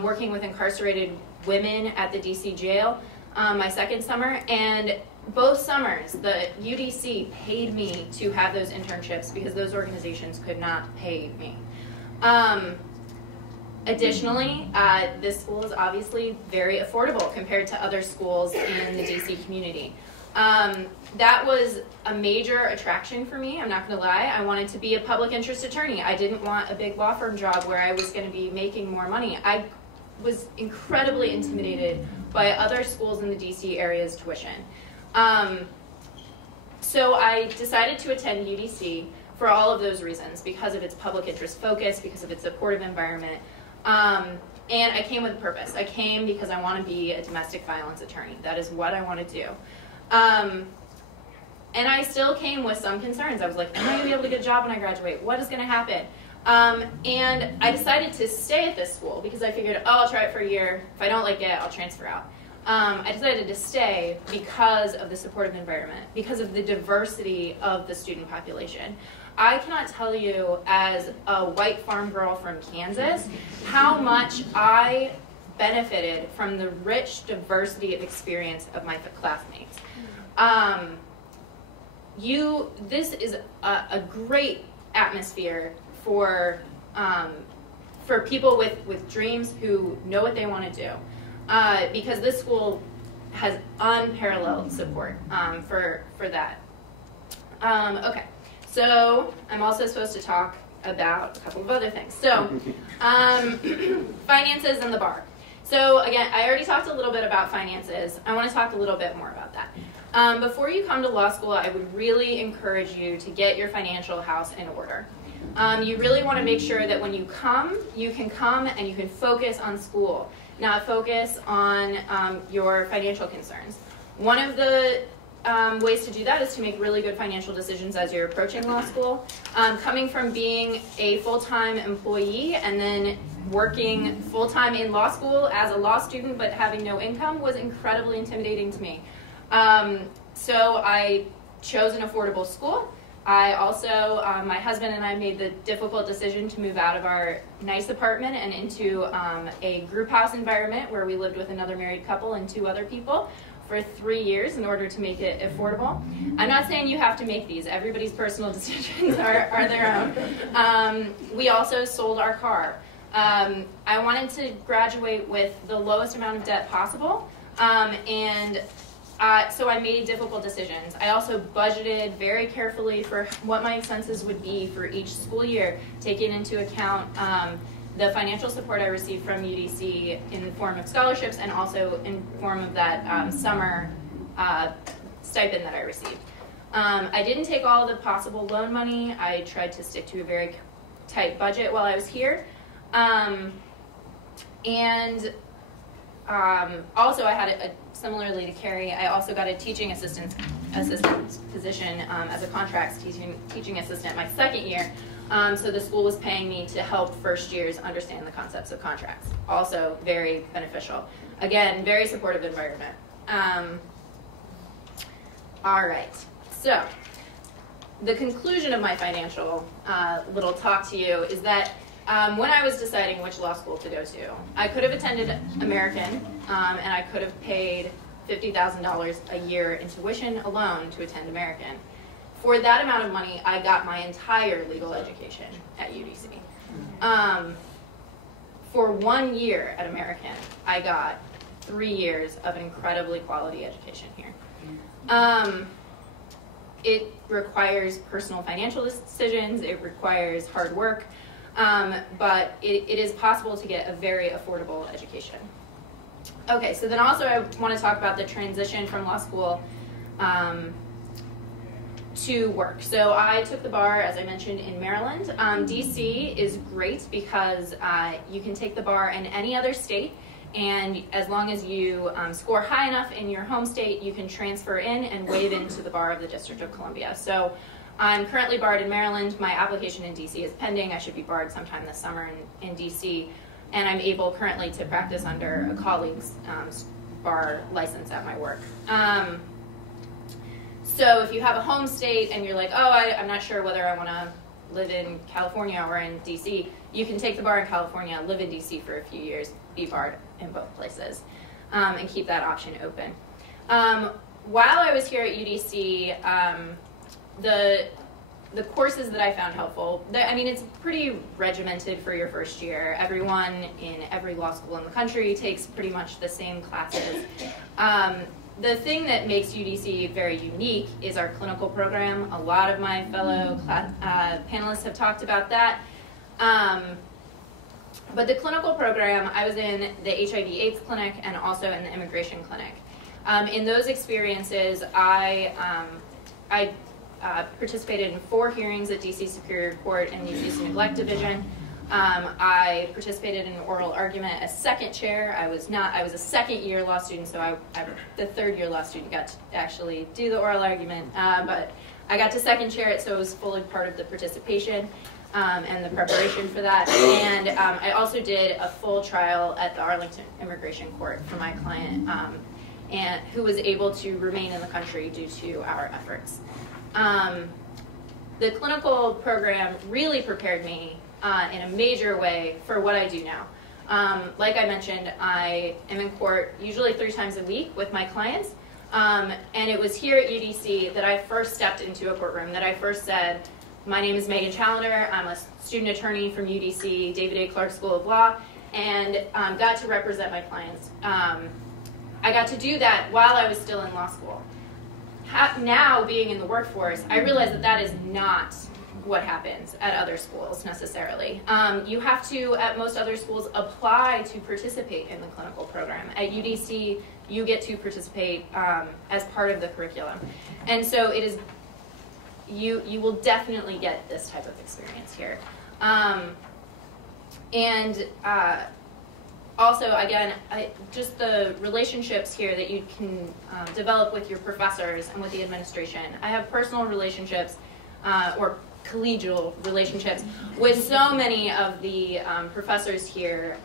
working with incarcerated women at the DC jail my second summer, and both summers the UDC paid me to have those internships because those organizations could not pay me. Additionally, this school is obviously very affordable compared to other schools in the DC community. That was a major attraction for me, I'm not going to lie. I wanted to be a public interest attorney. I didn't want a big law firm job where I was going to be making more money. I was incredibly intimidated by other schools in the DC area's tuition. So I decided to attend UDC for all of those reasons, because of its public interest focus, because of its supportive environment. And I came with a purpose. I came because I want to be a domestic violence attorney. That is what I want to do. And I still came with some concerns. I was like, am I going to be able to get a job when I graduate? What is going to happen? And I decided to stay at this school because I figured, oh, I'll try it for a year. If I don't like it, I'll transfer out. I decided to stay because of the supportive environment, because of the diversity of the student population. I cannot tell you, as a white farm girl from Kansas, how much I benefited from the rich diversity of experience of my classmates. This is a great atmosphere for people with dreams who know what they want to do, because this school has unparalleled support for that. Okay. So I'm also supposed to talk about a couple of other things. So finances and the bar. So again, I already talked a little bit about finances. I want to talk a little bit more about that. Before you come to law school, I would really encourage you to get your financial house in order. You really want to make sure that when you come and you can focus on school, not focus on your financial concerns. One of the ways to do that is to make really good financial decisions as you're approaching law school. Coming from being a full-time employee and then working full-time in law school as a law student but having no income was incredibly intimidating to me. So I chose an affordable school. I also, my husband and I made the difficult decision to move out of our nice apartment and into a group house environment where we lived with another married couple and 2 other people for 3 years in order to make it affordable. I'm not saying you have to make these. Everybody's personal decisions are their own. We also sold our car. I wanted to graduate with the lowest amount of debt possible, so I made difficult decisions. I also budgeted very carefully for what my expenses would be for each school year, taking into account the financial support I received from UDC in the form of scholarships and also in form of that summer stipend that I received. I didn't take all the possible loan money. I tried to stick to a very tight budget while I was here. Also I had similarly to Carrie, I also got a teaching assistant position as a contracts teaching assistant my second year. So the school was paying me to help first years understand the concepts of contracts. Also very beneficial. Again, very supportive environment. All right, so the conclusion of my financial little talk to you is that when I was deciding which law school to go to, I could have attended American, and I could have paid $50,000 a year in tuition alone to attend American. For that amount of money, I got my entire legal education at UDC. For 1 year at American, I got 3 years of an incredibly quality education here. It requires personal financial decisions, it requires hard work, but it is possible to get a very affordable education. Okay, so then also I want to talk about the transition from law school to work. So I took the bar, as I mentioned, in Maryland. DC is great because you can take the bar in any other state, and as long as you score high enough in your home state, you can transfer in and waive into the bar of the District of Columbia. So I'm currently barred in Maryland. My application in DC is pending. I should be barred sometime this summer in DC, and I'm able currently to practice under a colleague's bar license at my work. So if you have a home state and you're like, oh, I'm not sure whether I want to live in California or in DC, you can take the bar in California, live in DC for a few years, be barred in both places, and keep that option open. While I was here at UDC, the courses that I found helpful, I mean, it's pretty regimented for your first year. Everyone in every law school in the country takes pretty much the same classes. The thing that makes UDC very unique is our clinical program. A lot of my fellow panelists have talked about that. But the clinical program, I was in the HIV/AIDS clinic and also in the immigration clinic. In those experiences, I participated in 4 hearings at DC Superior Court and the Abuse and Neglect Division. I participated in an oral argument as second chair. I was a second year law student, so the third year law student got to actually do the oral argument, but I got to second chair it, so it was fully part of the participation and the preparation for that. And I also did a full trial at the Arlington Immigration Court for my client, and who was able to remain in the country due to our efforts. The clinical program really prepared me in a major way for what I do now. Like I mentioned, I am in court usually 3 times a week with my clients, and it was here at UDC that I first stepped into a courtroom, that I first said, my name is Megan Challender, I'm a student attorney from UDC, David A. Clark School of Law, and got to represent my clients. I got to do that while I was still in law school. Now, being in the workforce, I realize that that is not what happens at other schools necessarily. You have to, at most other schools, apply to participate in the clinical program. At UDC, you get to participate as part of the curriculum. And so it is, you will definitely get this type of experience here. Also, again, just the relationships here that you can develop with your professors and with the administration. I have personal relationships, or collegial relationships, with so many of the professors here,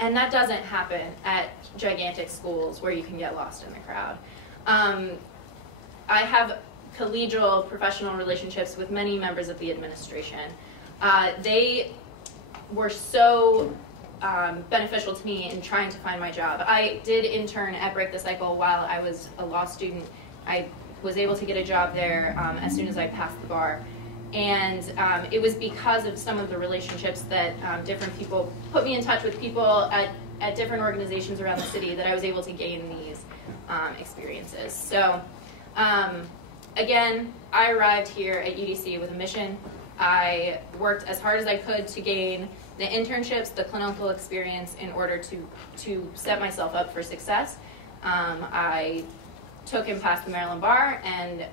and that doesn't happen at gigantic schools where you can get lost in the crowd. I have collegial professional relationships with many members of the administration. They were so beneficial to me in trying to find my job. I did intern at Break the Cycle while I was a law student. I was able to get a job there as soon as I passed the bar. And it was because of some of the relationships that different people put me in touch with people at different organizations around the city that I was able to gain these experiences. So again, I arrived here at UDC with a mission. I worked as hard as I could to gain the internships, the clinical experience in order to set myself up for success. I took and passed the Maryland bar, and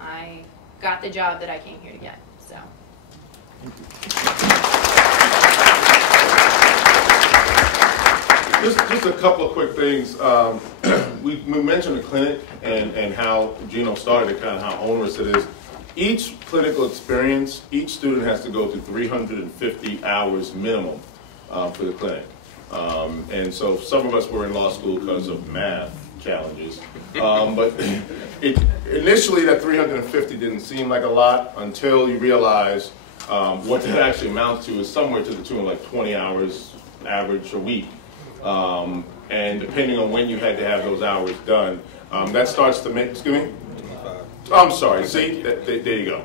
I got the job that I came here to get. So. Just a couple of quick things. We mentioned the clinic and how Gino started it, kind of how onerous it is. each clinical experience, each student has to go through 350 hours minimum for the clinic. And so some of us were in law school because of math challenges. But initially that 350 didn't seem like a lot until you realize what that actually amounts to is somewhere to the tune of like 20 hours average a week. And depending on when you had to have those hours done, that starts to make, excuse me? I'm sorry, see, there you go.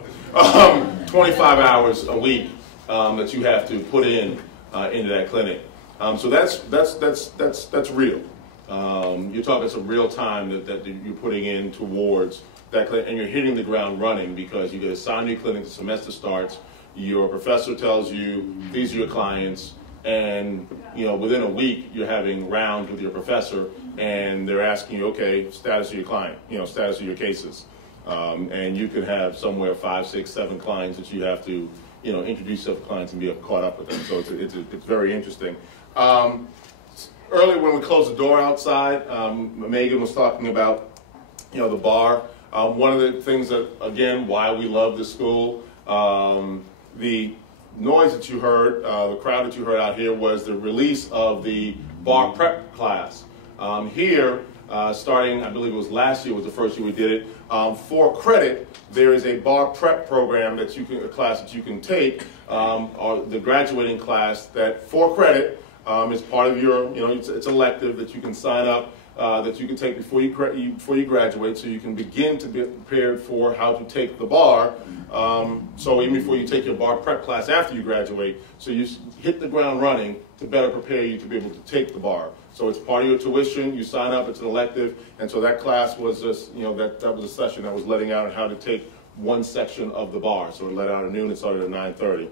25 hours a week that you have to put in into that clinic. So that's real. You're talking some real time that you're putting in towards that clinic, and you're hitting the ground running because you get assigned to your clinic, the semester starts, your professor tells you these are your clients, and within a week you're having rounds with your professor, and they're asking you, okay, status of your client, status of your cases, and you can have somewhere 5, 6, 7 clients that you have to introduce yourself to clients and be caught up with them. So it's very interesting. Earlier when we closed the door outside, Megan was talking about the bar. One of the things that, again, why we love this school, the noise that you heard, the crowd that you heard out here was the release of the bar prep class. Here, starting, I believe it was last year was the first year we did it, for credit, there is a bar prep program that a class that you can take, or the graduating class that for credit is part of your, it's elective that you can sign up, that you can take before you graduate, so you can begin to be prepared for how to take the bar. So even before you take your bar prep class after you graduate, so you hit the ground running to better prepare you to be able to take the bar. So it's part of your tuition, you sign up, it's an elective, and so that class was just, that was a session that was letting out how to take one section of the bar. So it let out at noon, it started at 9:30.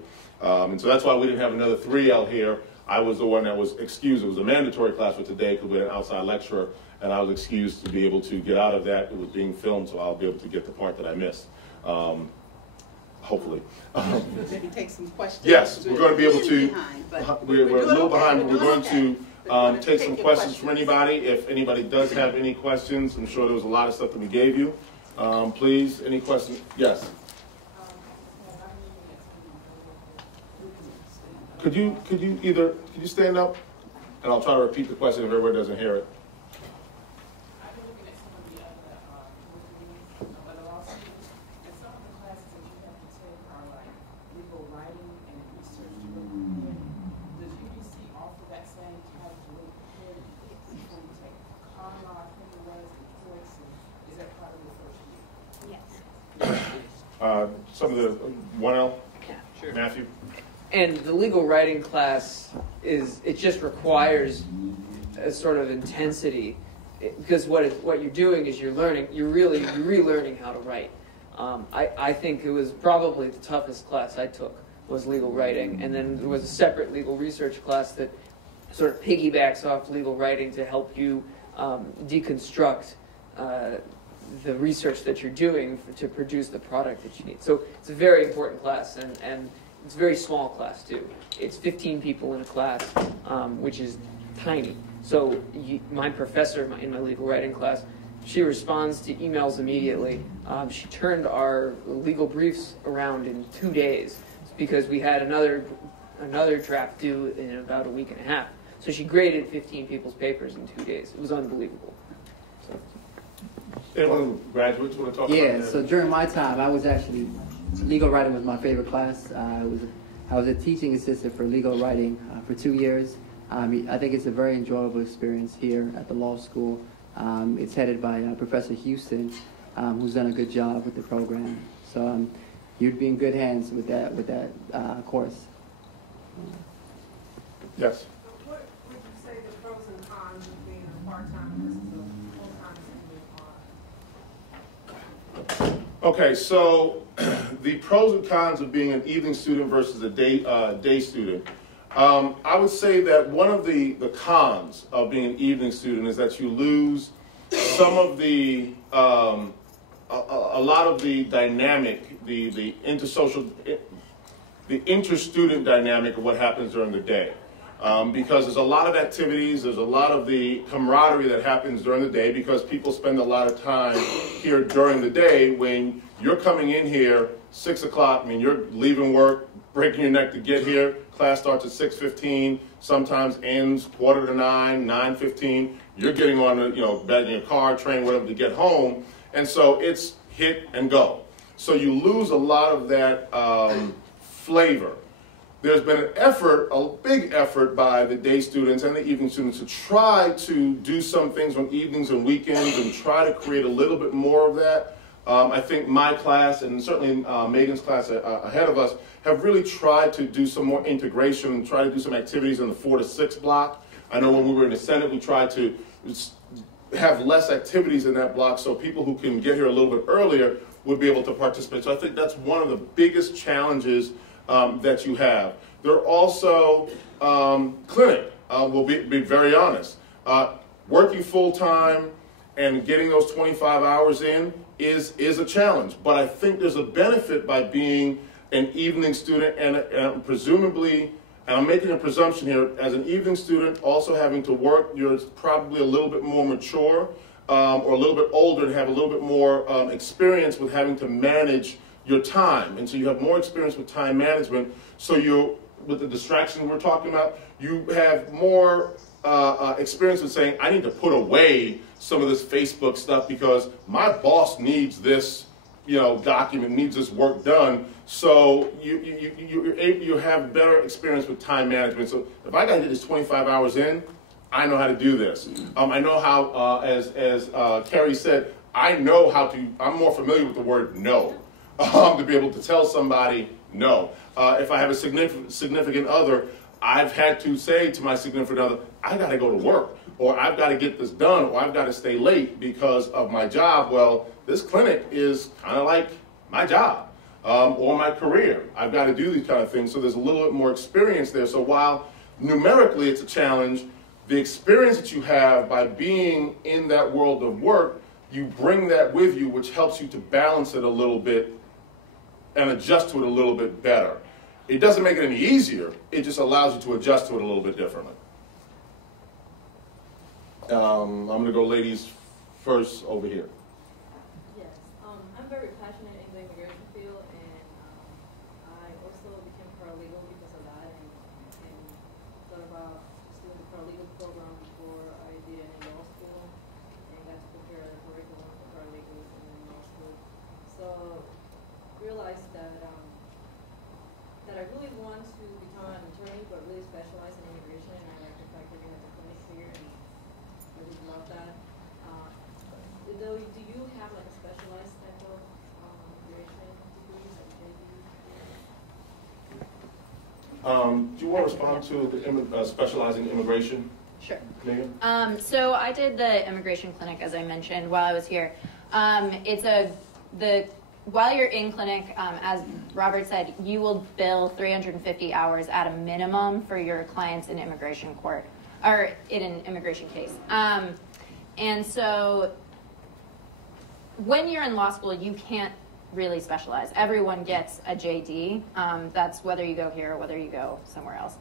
And so that's why we didn't have another 3L here. I was the one that was excused. It was a mandatory class for today because we had an outside lecturer, and I was excused to be able to get out of that. It was being filmed, so I'll be able to get the part that I missed. Hopefully. Maybe take some questions. Yes, we're going to be able to. We're a little behind, but we're going to take some questions from anybody. If anybody does have any questions, I'm sure there was a lot of stuff that we gave you. Please, any questions? Yes. Could you stand up, and I'll try to repeat the question if everybody doesn't hear it. Some of the 1L? Yeah, sure. Matthew? And the legal writing class it just requires a sort of intensity, because what you're doing is you're relearning how to write. I think it was probably the toughest class I took was legal writing, and then there was a separate legal research class that sort of piggybacks off legal writing to help you deconstruct the research that you're doing to produce the product that you need. So it's a very important class, and it's a very small class too. It's 15 people in a class, which is tiny. So my professor in my legal writing class, she responds to emails immediately. She turned our legal briefs around in 2 days because we had another draft due in about a week and a half. So she graded 15 people's papers in 2 days. It was unbelievable. So. Anyone graduates want to talk about that? Yeah, so during my time, I was actually, legal writing was my favorite class. I was a teaching assistant for legal writing for 2 years. I think it's a very enjoyable experience here at the law school. It's headed by Professor Houston, who's done a good job with the program. So you'd be in good hands with that course. Yes. What would you say the pros and cons of being a part-time versus a full-time student are? Okay, so the pros and cons of being an evening student versus a day student. I would say that one of the cons of being an evening student is that you lose some of the, a lot of the dynamic, the inter-student dynamic of what happens during the day. because there's a lot of activities, there's a lot of the camaraderie that happens during the day because people spend a lot of time here during the day. When you're coming in here 6 o'clock, I mean, you're leaving work, breaking your neck to get here. Class starts at 6:15, sometimes ends 8:45, 9:15. You're getting on, in your car, train, whatever, to get home. And so it's hit and go. So you lose a lot of that flavor. There's been an effort, a big effort by the day students and the evening students to try to do some things on evenings and weekends and try to create a little bit more of that. I think my class and certainly Megan's class ahead of us have really tried to do some more integration and try to do some activities in the 4 to 6 block. I know when we were in the Senate, we tried to have less activities in that block so people who can get here a little bit earlier would be able to participate. So I think that's one of the biggest challenges that you have. There are also clinic, we'll be very honest. Working full-time and getting those 25 hours in is a challenge. But I think there's a benefit by being an evening student and presumably, and I'm making a presumption here, as an evening student also having to work, you're probably a little bit more mature or a little bit older and have a little bit more experience with having to manage your time. And so you have more experience with time management. So with the distraction we're talking about, you have more experience with saying, I need to put away some of this Facebook stuff because my boss needs this, document, needs this work done. So you have better experience with time management. So if I got to get this 25 hours in, I know how to do this. I know how, as Carrie said, I'm more familiar with the word no, to be able to tell somebody no. If I have a significant other, I've had to say to my significant other, I got to go to work, or I've got to get this done, or I've got to stay late because of my job. Well, this clinic is kind of like my job or my career. I've got to do these kind of things, so there's a little bit more experience there. So while numerically it's a challenge, the experience that you have by being in that world of work, you bring that with you, which helps you to balance it a little bit and adjust to it a little bit better. It doesn't make it any easier, it just allows you to adjust to it a little bit differently. I'm going to go ladies first over here. Yes, I'm very passionate in the immigration field, and I also became paralegal because of that, and thought about doing the paralegal program before I did it in law school, and got to prepare the curriculum for paralegals in law school. So realized that I really want to become an attorney, but really specialize in immigration, and I like the fact that we have the clinic here, and I really love that. Though, do you have like a specialized type of immigration degrees, like JD? Do you want to respond to the specializing in immigration? Sure. Megan? So I did the immigration clinic, as I mentioned, while I was here. While you're in clinic, as Robert said, you will bill 350 hours at a minimum for your clients in immigration court, or in an immigration case. And so when you're in law school, you can't really specialize. Everyone gets a JD. That's whether you go here or whether you go somewhere else.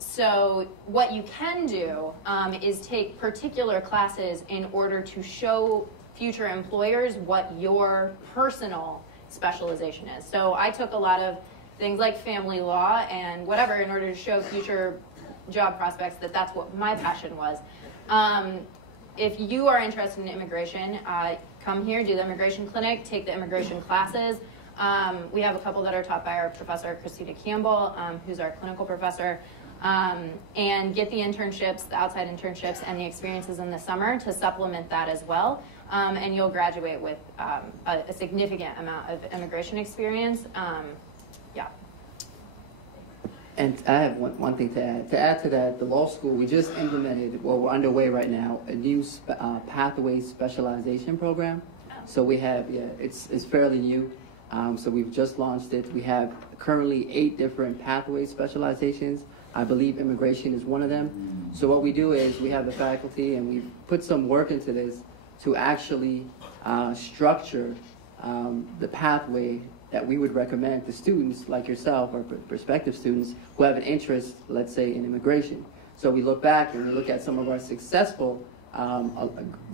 So what you can do is take particular classes in order to show future employers what your personal specialization is. So I took a lot of things like family law and whatever in order to show future job prospects that that's what my passion was. If you are interested in immigration, come here, do the immigration clinic, take the immigration classes. We have a couple that are taught by our professor, Christina Campbell, who's our clinical professor, and get the internships, the outside internships, and the experiences in the summer to supplement that as well. And you'll graduate with a significant amount of immigration experience. Yeah. And I have one thing to add. To add to that, the law school, we just implemented, well, we're underway right now, a new pathway specialization program. So we have, it's fairly new. So we've just launched it. We have currently 8 different pathway specializations. I believe immigration is one of them. So what we do is we have the faculty and we've put some work into this to actually structure the pathway that we would recommend to students like yourself or prospective students who have an interest, let's say, in immigration. So we look back and we look at some of our successful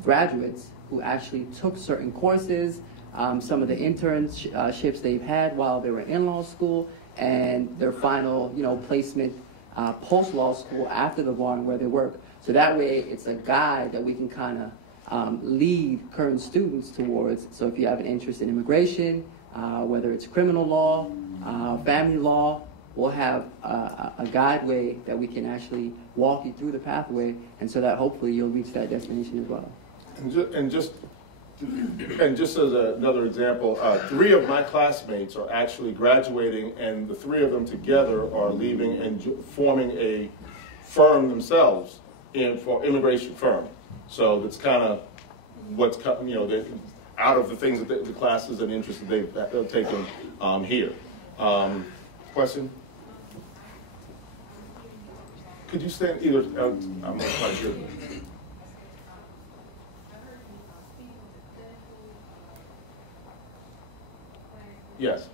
graduates who actually took certain courses, some of the internships they've had while they were in law school, and their final, placement post-law school after the bar and where they work. So that way, it's a guide that we can kind of lead current students towards. So if you have an interest in immigration, whether it's criminal law, family law, we'll have a guideway that we can actually walk you through the pathway, and so that hopefully you'll reach that destination as well. And just as another example, 3 of my classmates are actually graduating, and the 3 of them together are leaving and forming a firm themselves for immigration firm. So that's kind of what's out of the things that the classes and interests that they've taken here. Question? Could you stand either? I'm not quite sure. Yes.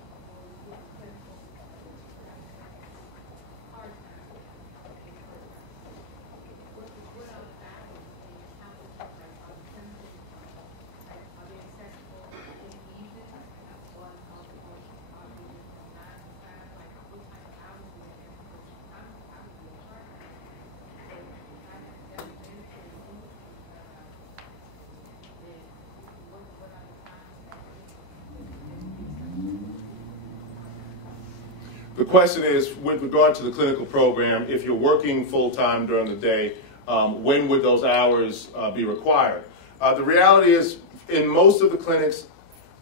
The question is, with regard to the clinical program, if you're working full-time during the day, when would those hours be required? The reality is, in most of the clinics,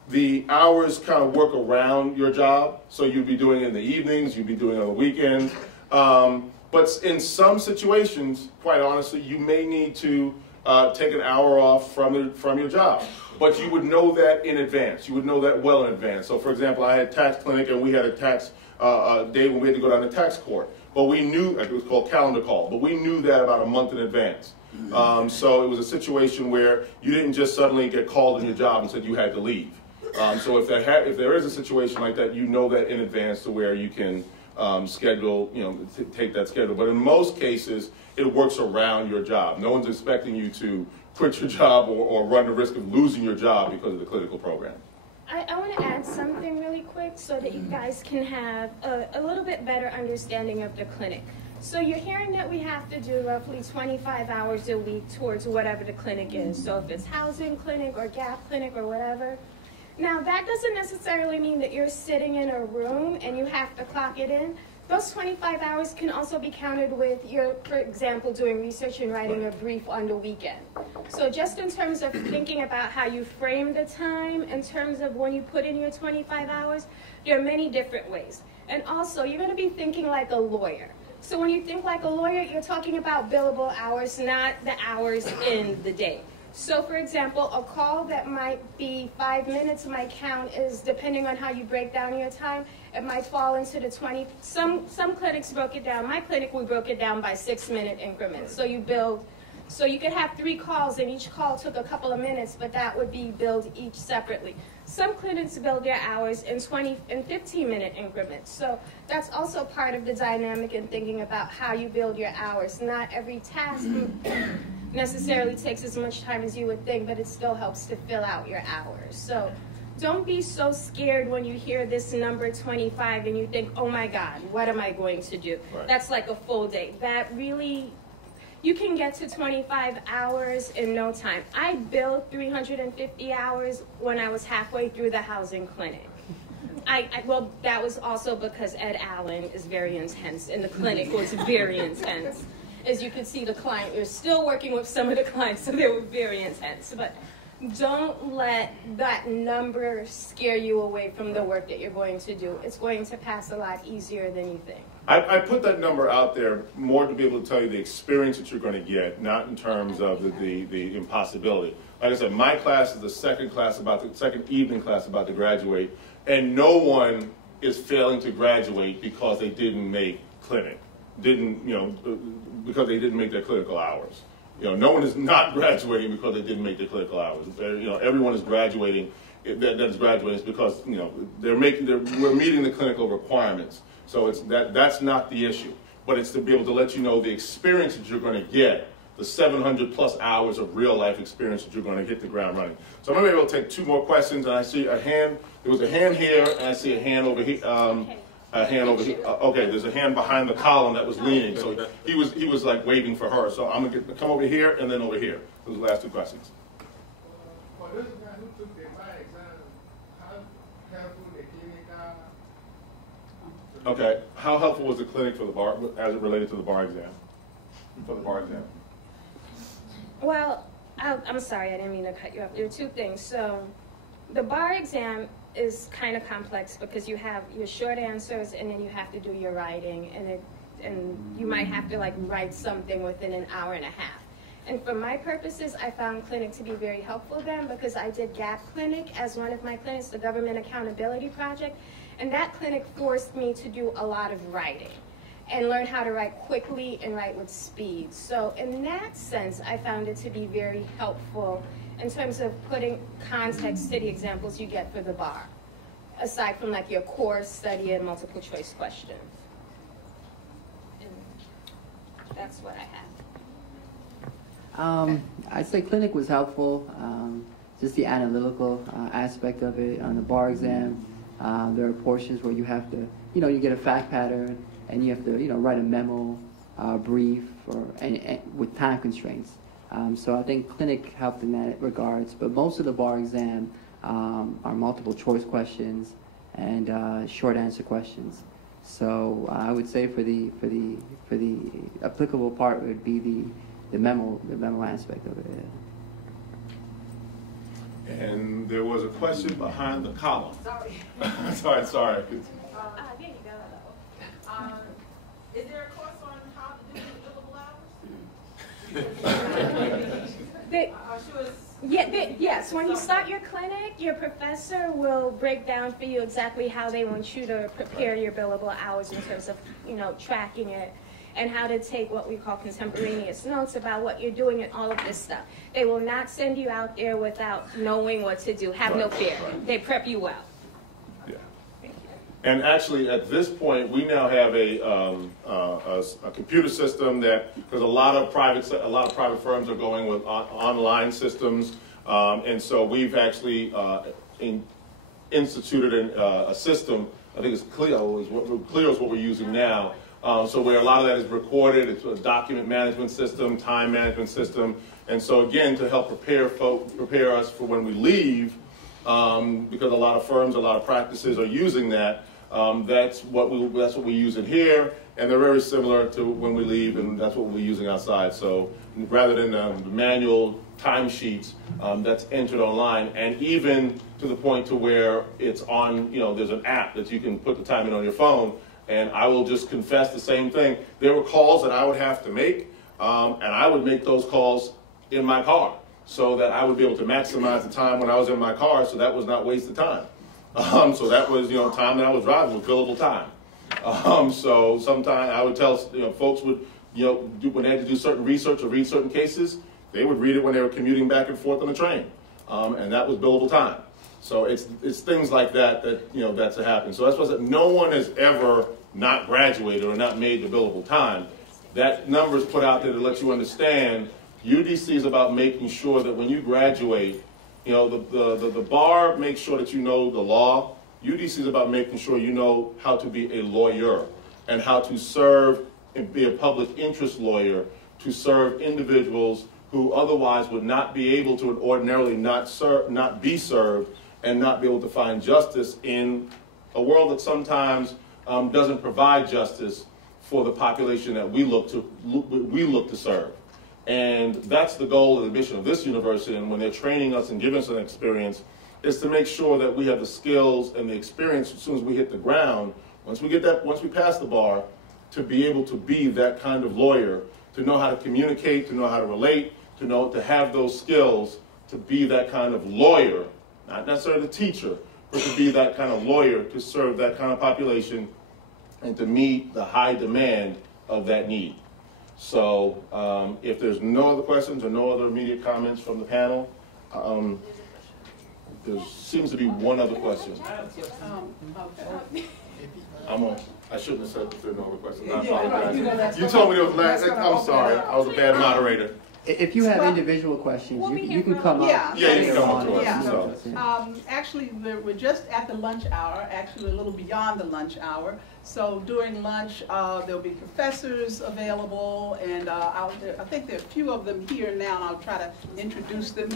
the hours kind of work around your job. So you'd be doing it in the evenings, you'd be doing it on the weekends. But in some situations, quite honestly, you may need to take an hour off from your job. But you would know that in advance. You would know that well in advance. So for example, I had a tax clinic and we had a tax day when we had to go down to tax court. But we knew, it was called calendar call, but we knew that about a month in advance. So it was a situation where you didn't just suddenly get called in your job and said you had to leave. So if there is a situation like that, you know that in advance to where you can schedule, take that schedule. But in most cases, it works around your job. No one's expecting you to quit your job or run the risk of losing your job because of the clinical program. I want to add something really quick so that you guys can have a little bit better understanding of the clinic. So you're hearing that we have to do roughly 25 hours a week towards whatever the clinic is. So if it's housing clinic or gap clinic or whatever. Now that doesn't necessarily mean that you're sitting in a room and you have to clock it in. Those 25 hours can also be counted with your, for example, doing research and writing a brief on the weekend. So just in terms of thinking about how you frame the time, in terms of when you put in your 25 hours, there are many different ways. And also, you're going to be thinking like a lawyer. So when you think like a lawyer, you're talking about billable hours, not the hours in the day. So for example, a call that might be 5 minutes might count as, depending on how you break down your time, it might fall into the 20. Some clinics broke it down. My clinic, we broke it down by 6-minute increments. So you could have 3 calls and each call took a couple of minutes, but that would be billed each separately. Some clinics build their hours in 20 and 15-minute increments. So that's also part of the dynamic in thinking about how you build your hours. Not every task necessarily takes as much time as you would think, but it still helps to fill out your hours. So don't be so scared when you hear this number 25 and you think, oh my God, what am I going to do? Right. That's like a full day. That really, you can get to 25 hours in no time. I billed 350 hours when I was halfway through the housing clinic. Well, that was also because Ed Allen is very intense, and the clinic was very intense. As you can see, the client, we're still working with some of the clients, so they were very intense. But don't let that number scare you away from the work that you're going to do. It's going to pass a lot easier than you think. I put that number out there more to be able to tell you the experience that you're going to get, not in terms of the impossibility. Like I said, my class is the second evening class about to graduate, and no one is failing to graduate because they didn't make clinic, because they didn't make their clinical hours. no one is not graduating because they didn't make their clinical hours. Everyone is graduating. That is graduating is because we're meeting the clinical requirements. So that's not the issue, but it's to be able to let you know the experience that you're going to get, the 700 plus hours of real life experience that you're going to hit the ground running. So I'm going to be able to take 2 more questions, and I see a hand. There was a hand here, and I see a hand over here. A hand over here. Okay, there's a hand behind the column that was leaning, so he was like waving for her. So I'm gonna come over here and then over here. Those are the last 2 questions. For those guys who took the bar exam, how helpful the clinic are? Okay, how helpful was the clinic for the bar as it related to the bar exam? For the bar exam. Well, I'm sorry, I didn't mean to cut you off. There are 2 things. So the bar exam is kind of complex because you have your short answers and then you have to do your writing, and you might have to write something within an hour and a half. And for my purposes, I found clinic to be very helpful then because I did GAP clinic as one of my clinics, the Government Accountability Project, and that clinic forced me to do a lot of writing and learn how to write quickly and write with speed. So in that sense, I found it to be very helpful in terms of putting context to the examples you get for the bar, aside from your core study and multiple choice questions. And that's what I have. I'd say clinic was helpful, just the analytical aspect of it. On the bar exam, there are portions where you have to, you get a fact pattern and you have to, write a memo, brief, and with time constraints. So I think clinic helped in that regards, but most of the bar exam are multiple choice questions and short answer questions. So I would say for the applicable part would be the memo aspect of it. Yeah. And there was a question behind the column. Sorry. sorry. There you go. Is there a course on how to do billable hours? Yes, when you start your clinic, your professor will break down for you exactly how they want you to prepare your billable hours in terms of, tracking it and how to take what we call contemporaneous notes about what you're doing and all of this stuff. They will not send you out there without knowing what to do. Have no fear. Right. They prep you well. Yeah. And actually, at this point, we now have a computer system that, because a lot of private firms are going with online systems, and so we've actually instituted a system. I think it's Clio is what we're using now. So where a lot of that is recorded, it's a document management system, time management system, and so again to help prepare us for when we leave, because a lot of firms, a lot of practices are using that. That's what we use in here, and they're very similar to when we leave, and that's what we're using outside. So rather than the manual timesheets, that's entered online, and even to the point to where it's on, there's an app that you can put the time in on your phone. And I will just confess the same thing. There were calls that I would have to make, and I would make those calls in my car so that I would be able to maximize the time when I was in my car, so that was not wasted time. So that was, time that I was driving was billable time. So sometimes I would tell, folks would, when they had to do certain research or read certain cases, they would read it when they were commuting back and forth on the train, and that was billable time. So it's things like that that's happening. So that's why I said no one has ever not graduated or not made the billable time. That number is put out there to let you understand. UDC is about making sure that when you graduate, the bar makes sure that you know the law. UDC is about making sure you know how to be a lawyer and how to serve and be a public interest lawyer to serve individuals who otherwise would not be able to and ordinarily not be served and not be able to find justice in a world that sometimes doesn't provide justice for the population that we look to serve. And that's the goal and the mission of this university, and when they're training us and giving us an experience, is to make sure that we have the skills and the experience as soon as we hit the ground, once we pass the bar, to be able to be that kind of lawyer, to know how to communicate, to know how to relate, to have those skills, to be that kind of lawyer, not necessarily the teacher, but to be that kind of lawyer to serve that kind of population and to meet the high demand of that need. So if there's no other questions or no other immediate comments from the panel, there seems to be one other question. I shouldn't have said if there are no other questions. I apologize. You told me there was last. I'm sorry. I was a bad moderator. If you have individual questions, you can come up. Yeah, you can come up to us. Yeah. So. Actually, we're just at the lunch hour, actually a little beyond the lunch hour. So during lunch, there'll be professors available, and I think there are a few of them here now, and I'll try to introduce them.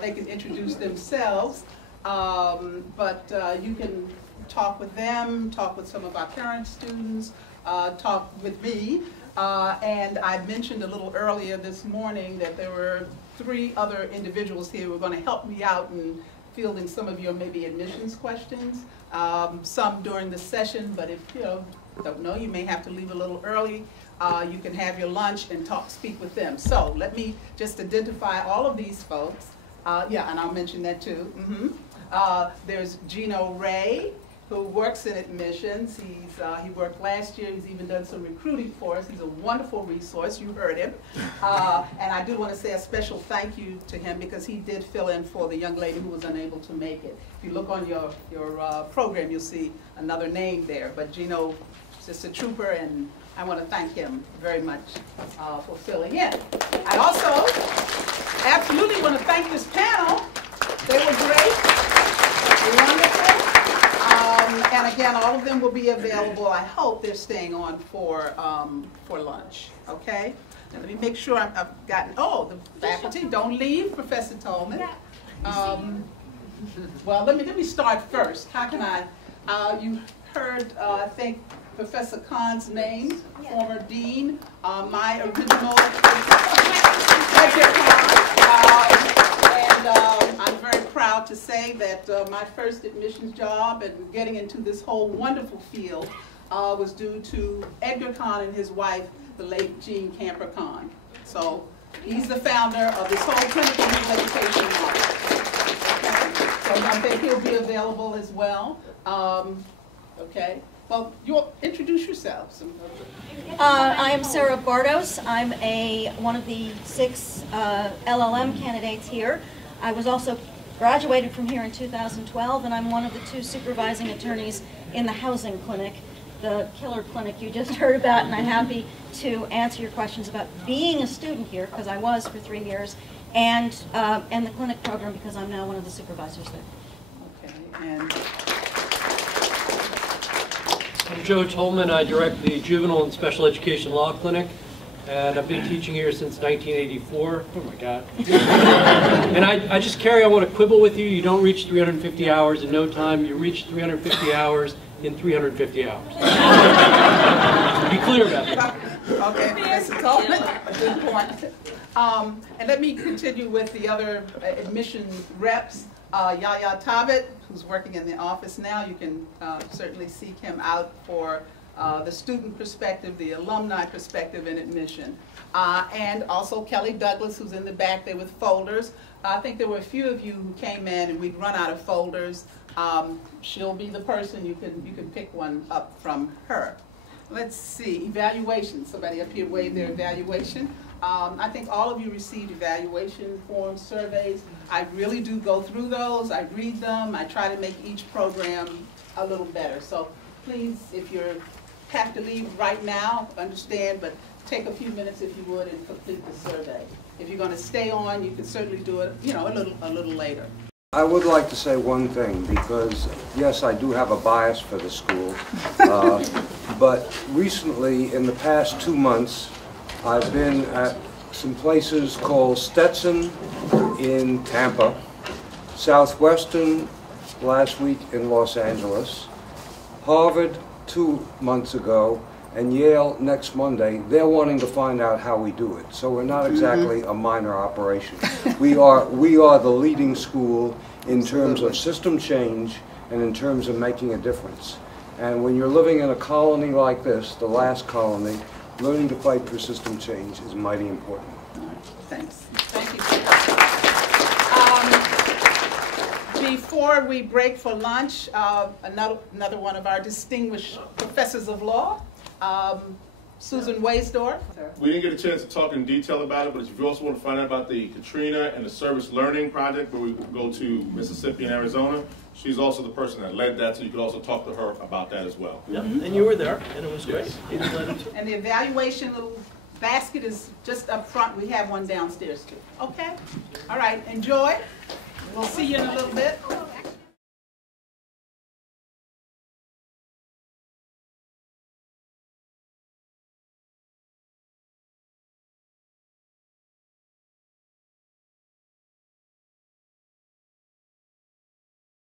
They can introduce themselves, but you can talk with them, talk with some of our current students, talk with me. And I mentioned a little earlier this morning that there were 3 other individuals here who are going to help me out in fielding some of your maybe admissions questions, some during the session, but if you don't know, you may have to leave a little early. You can have your lunch and speak with them. So let me just identify all of these folks. Yeah, and I'll mention that too. There's Gino Ray, who works in admissions. He worked last year. He's even done some recruiting for us. He's a wonderful resource. You heard him. And I do want to say a special thank you to him because he did fill in for the young lady who was unable to make it. If you look on your program, you'll see another name there. But Gino is just a trooper, and I want to thank him very much for filling in. I also absolutely want to thank this panel. They were great, wonderful. And again, all of them will be available. I hope they're staying on for lunch. Okay. Now let me make sure I've gotten. Oh, the faculty, don't leave, Professor Tolman. Well, let me start first. How can I? You heard, I think, Professor Khan's name, former dean, my original Edgar Khan. I'm very proud to say that my first admissions job and getting into this whole wonderful field was due to Edgar Khan and his wife, the late Jean Camper Khan. So he's the founder of this whole clinical education model. Okay? So I think he'll be available as well. Okay. Well, you'll introduce yourselves. I am Sarah Bardos. I'm one of the 6 LLM candidates here. I was also graduated from here in 2012, and I'm one of the 2 supervising attorneys in the housing clinic, the killer clinic you just heard about, and I'm happy to answer your questions about being a student here, because I was for 3 years, and the clinic program, because I'm now one of the supervisors there. Okay, and I'm Joe Tolman. I direct the Juvenile and Special Education Law Clinic, and I've been teaching here since 1984. Oh my God. And I just I want to quibble with you. You don't reach 350 hours in no time. You reach 350 hours in 350 hours. Be clear about that. Okay, Professor Tolman, a good point. And let me continue with the other admission reps. Yaya Tabit, who's working in the office now. You can certainly seek him out for the student perspective, the alumni perspective in admission. And also Kelly Douglas, who's in the back there with folders. I think there were a few of you who came in and we'd run out of folders. She'll be the person, you can pick one up from her. Let's see, evaluation. Somebody up here waved their evaluation. I think all of you received evaluation forms, surveys. I really do go through those. I read them. I try to make each program a little better. So please, if you have to leave right now, understand, but take a few minutes if you would and complete the survey. If you're going to stay on, you can certainly do it, a little later. I would like to say one thing, because yes, I do have a bias for the school, but recently, in the past 2 months, I've been at some places called Stetson in Tampa, Southwestern last week in Los Angeles, Harvard 2 months ago, and Yale next Monday. They're wanting to find out how we do it. So we're not exactly a minor operation. We are the leading school in terms of system change and in terms of making a difference. And when you're living in a colony like this, the last colony, learning to fight for system change is mighty important. All right, thanks. Thank you. Before we break for lunch, another one of our distinguished professors of law, Susan Waysdorf. We didn't get a chance to talk in detail about it, but if you also want to find out about the Katrina and the Service Learning Project, where we go to Mississippi and Arizona, she's also the person that led that, so you could also talk to her about that as well. Yep. And you were there, and it was great. And the evaluation little basket is just up front. We have one downstairs too. Okay? All right, enjoy. We'll see you in a little bit.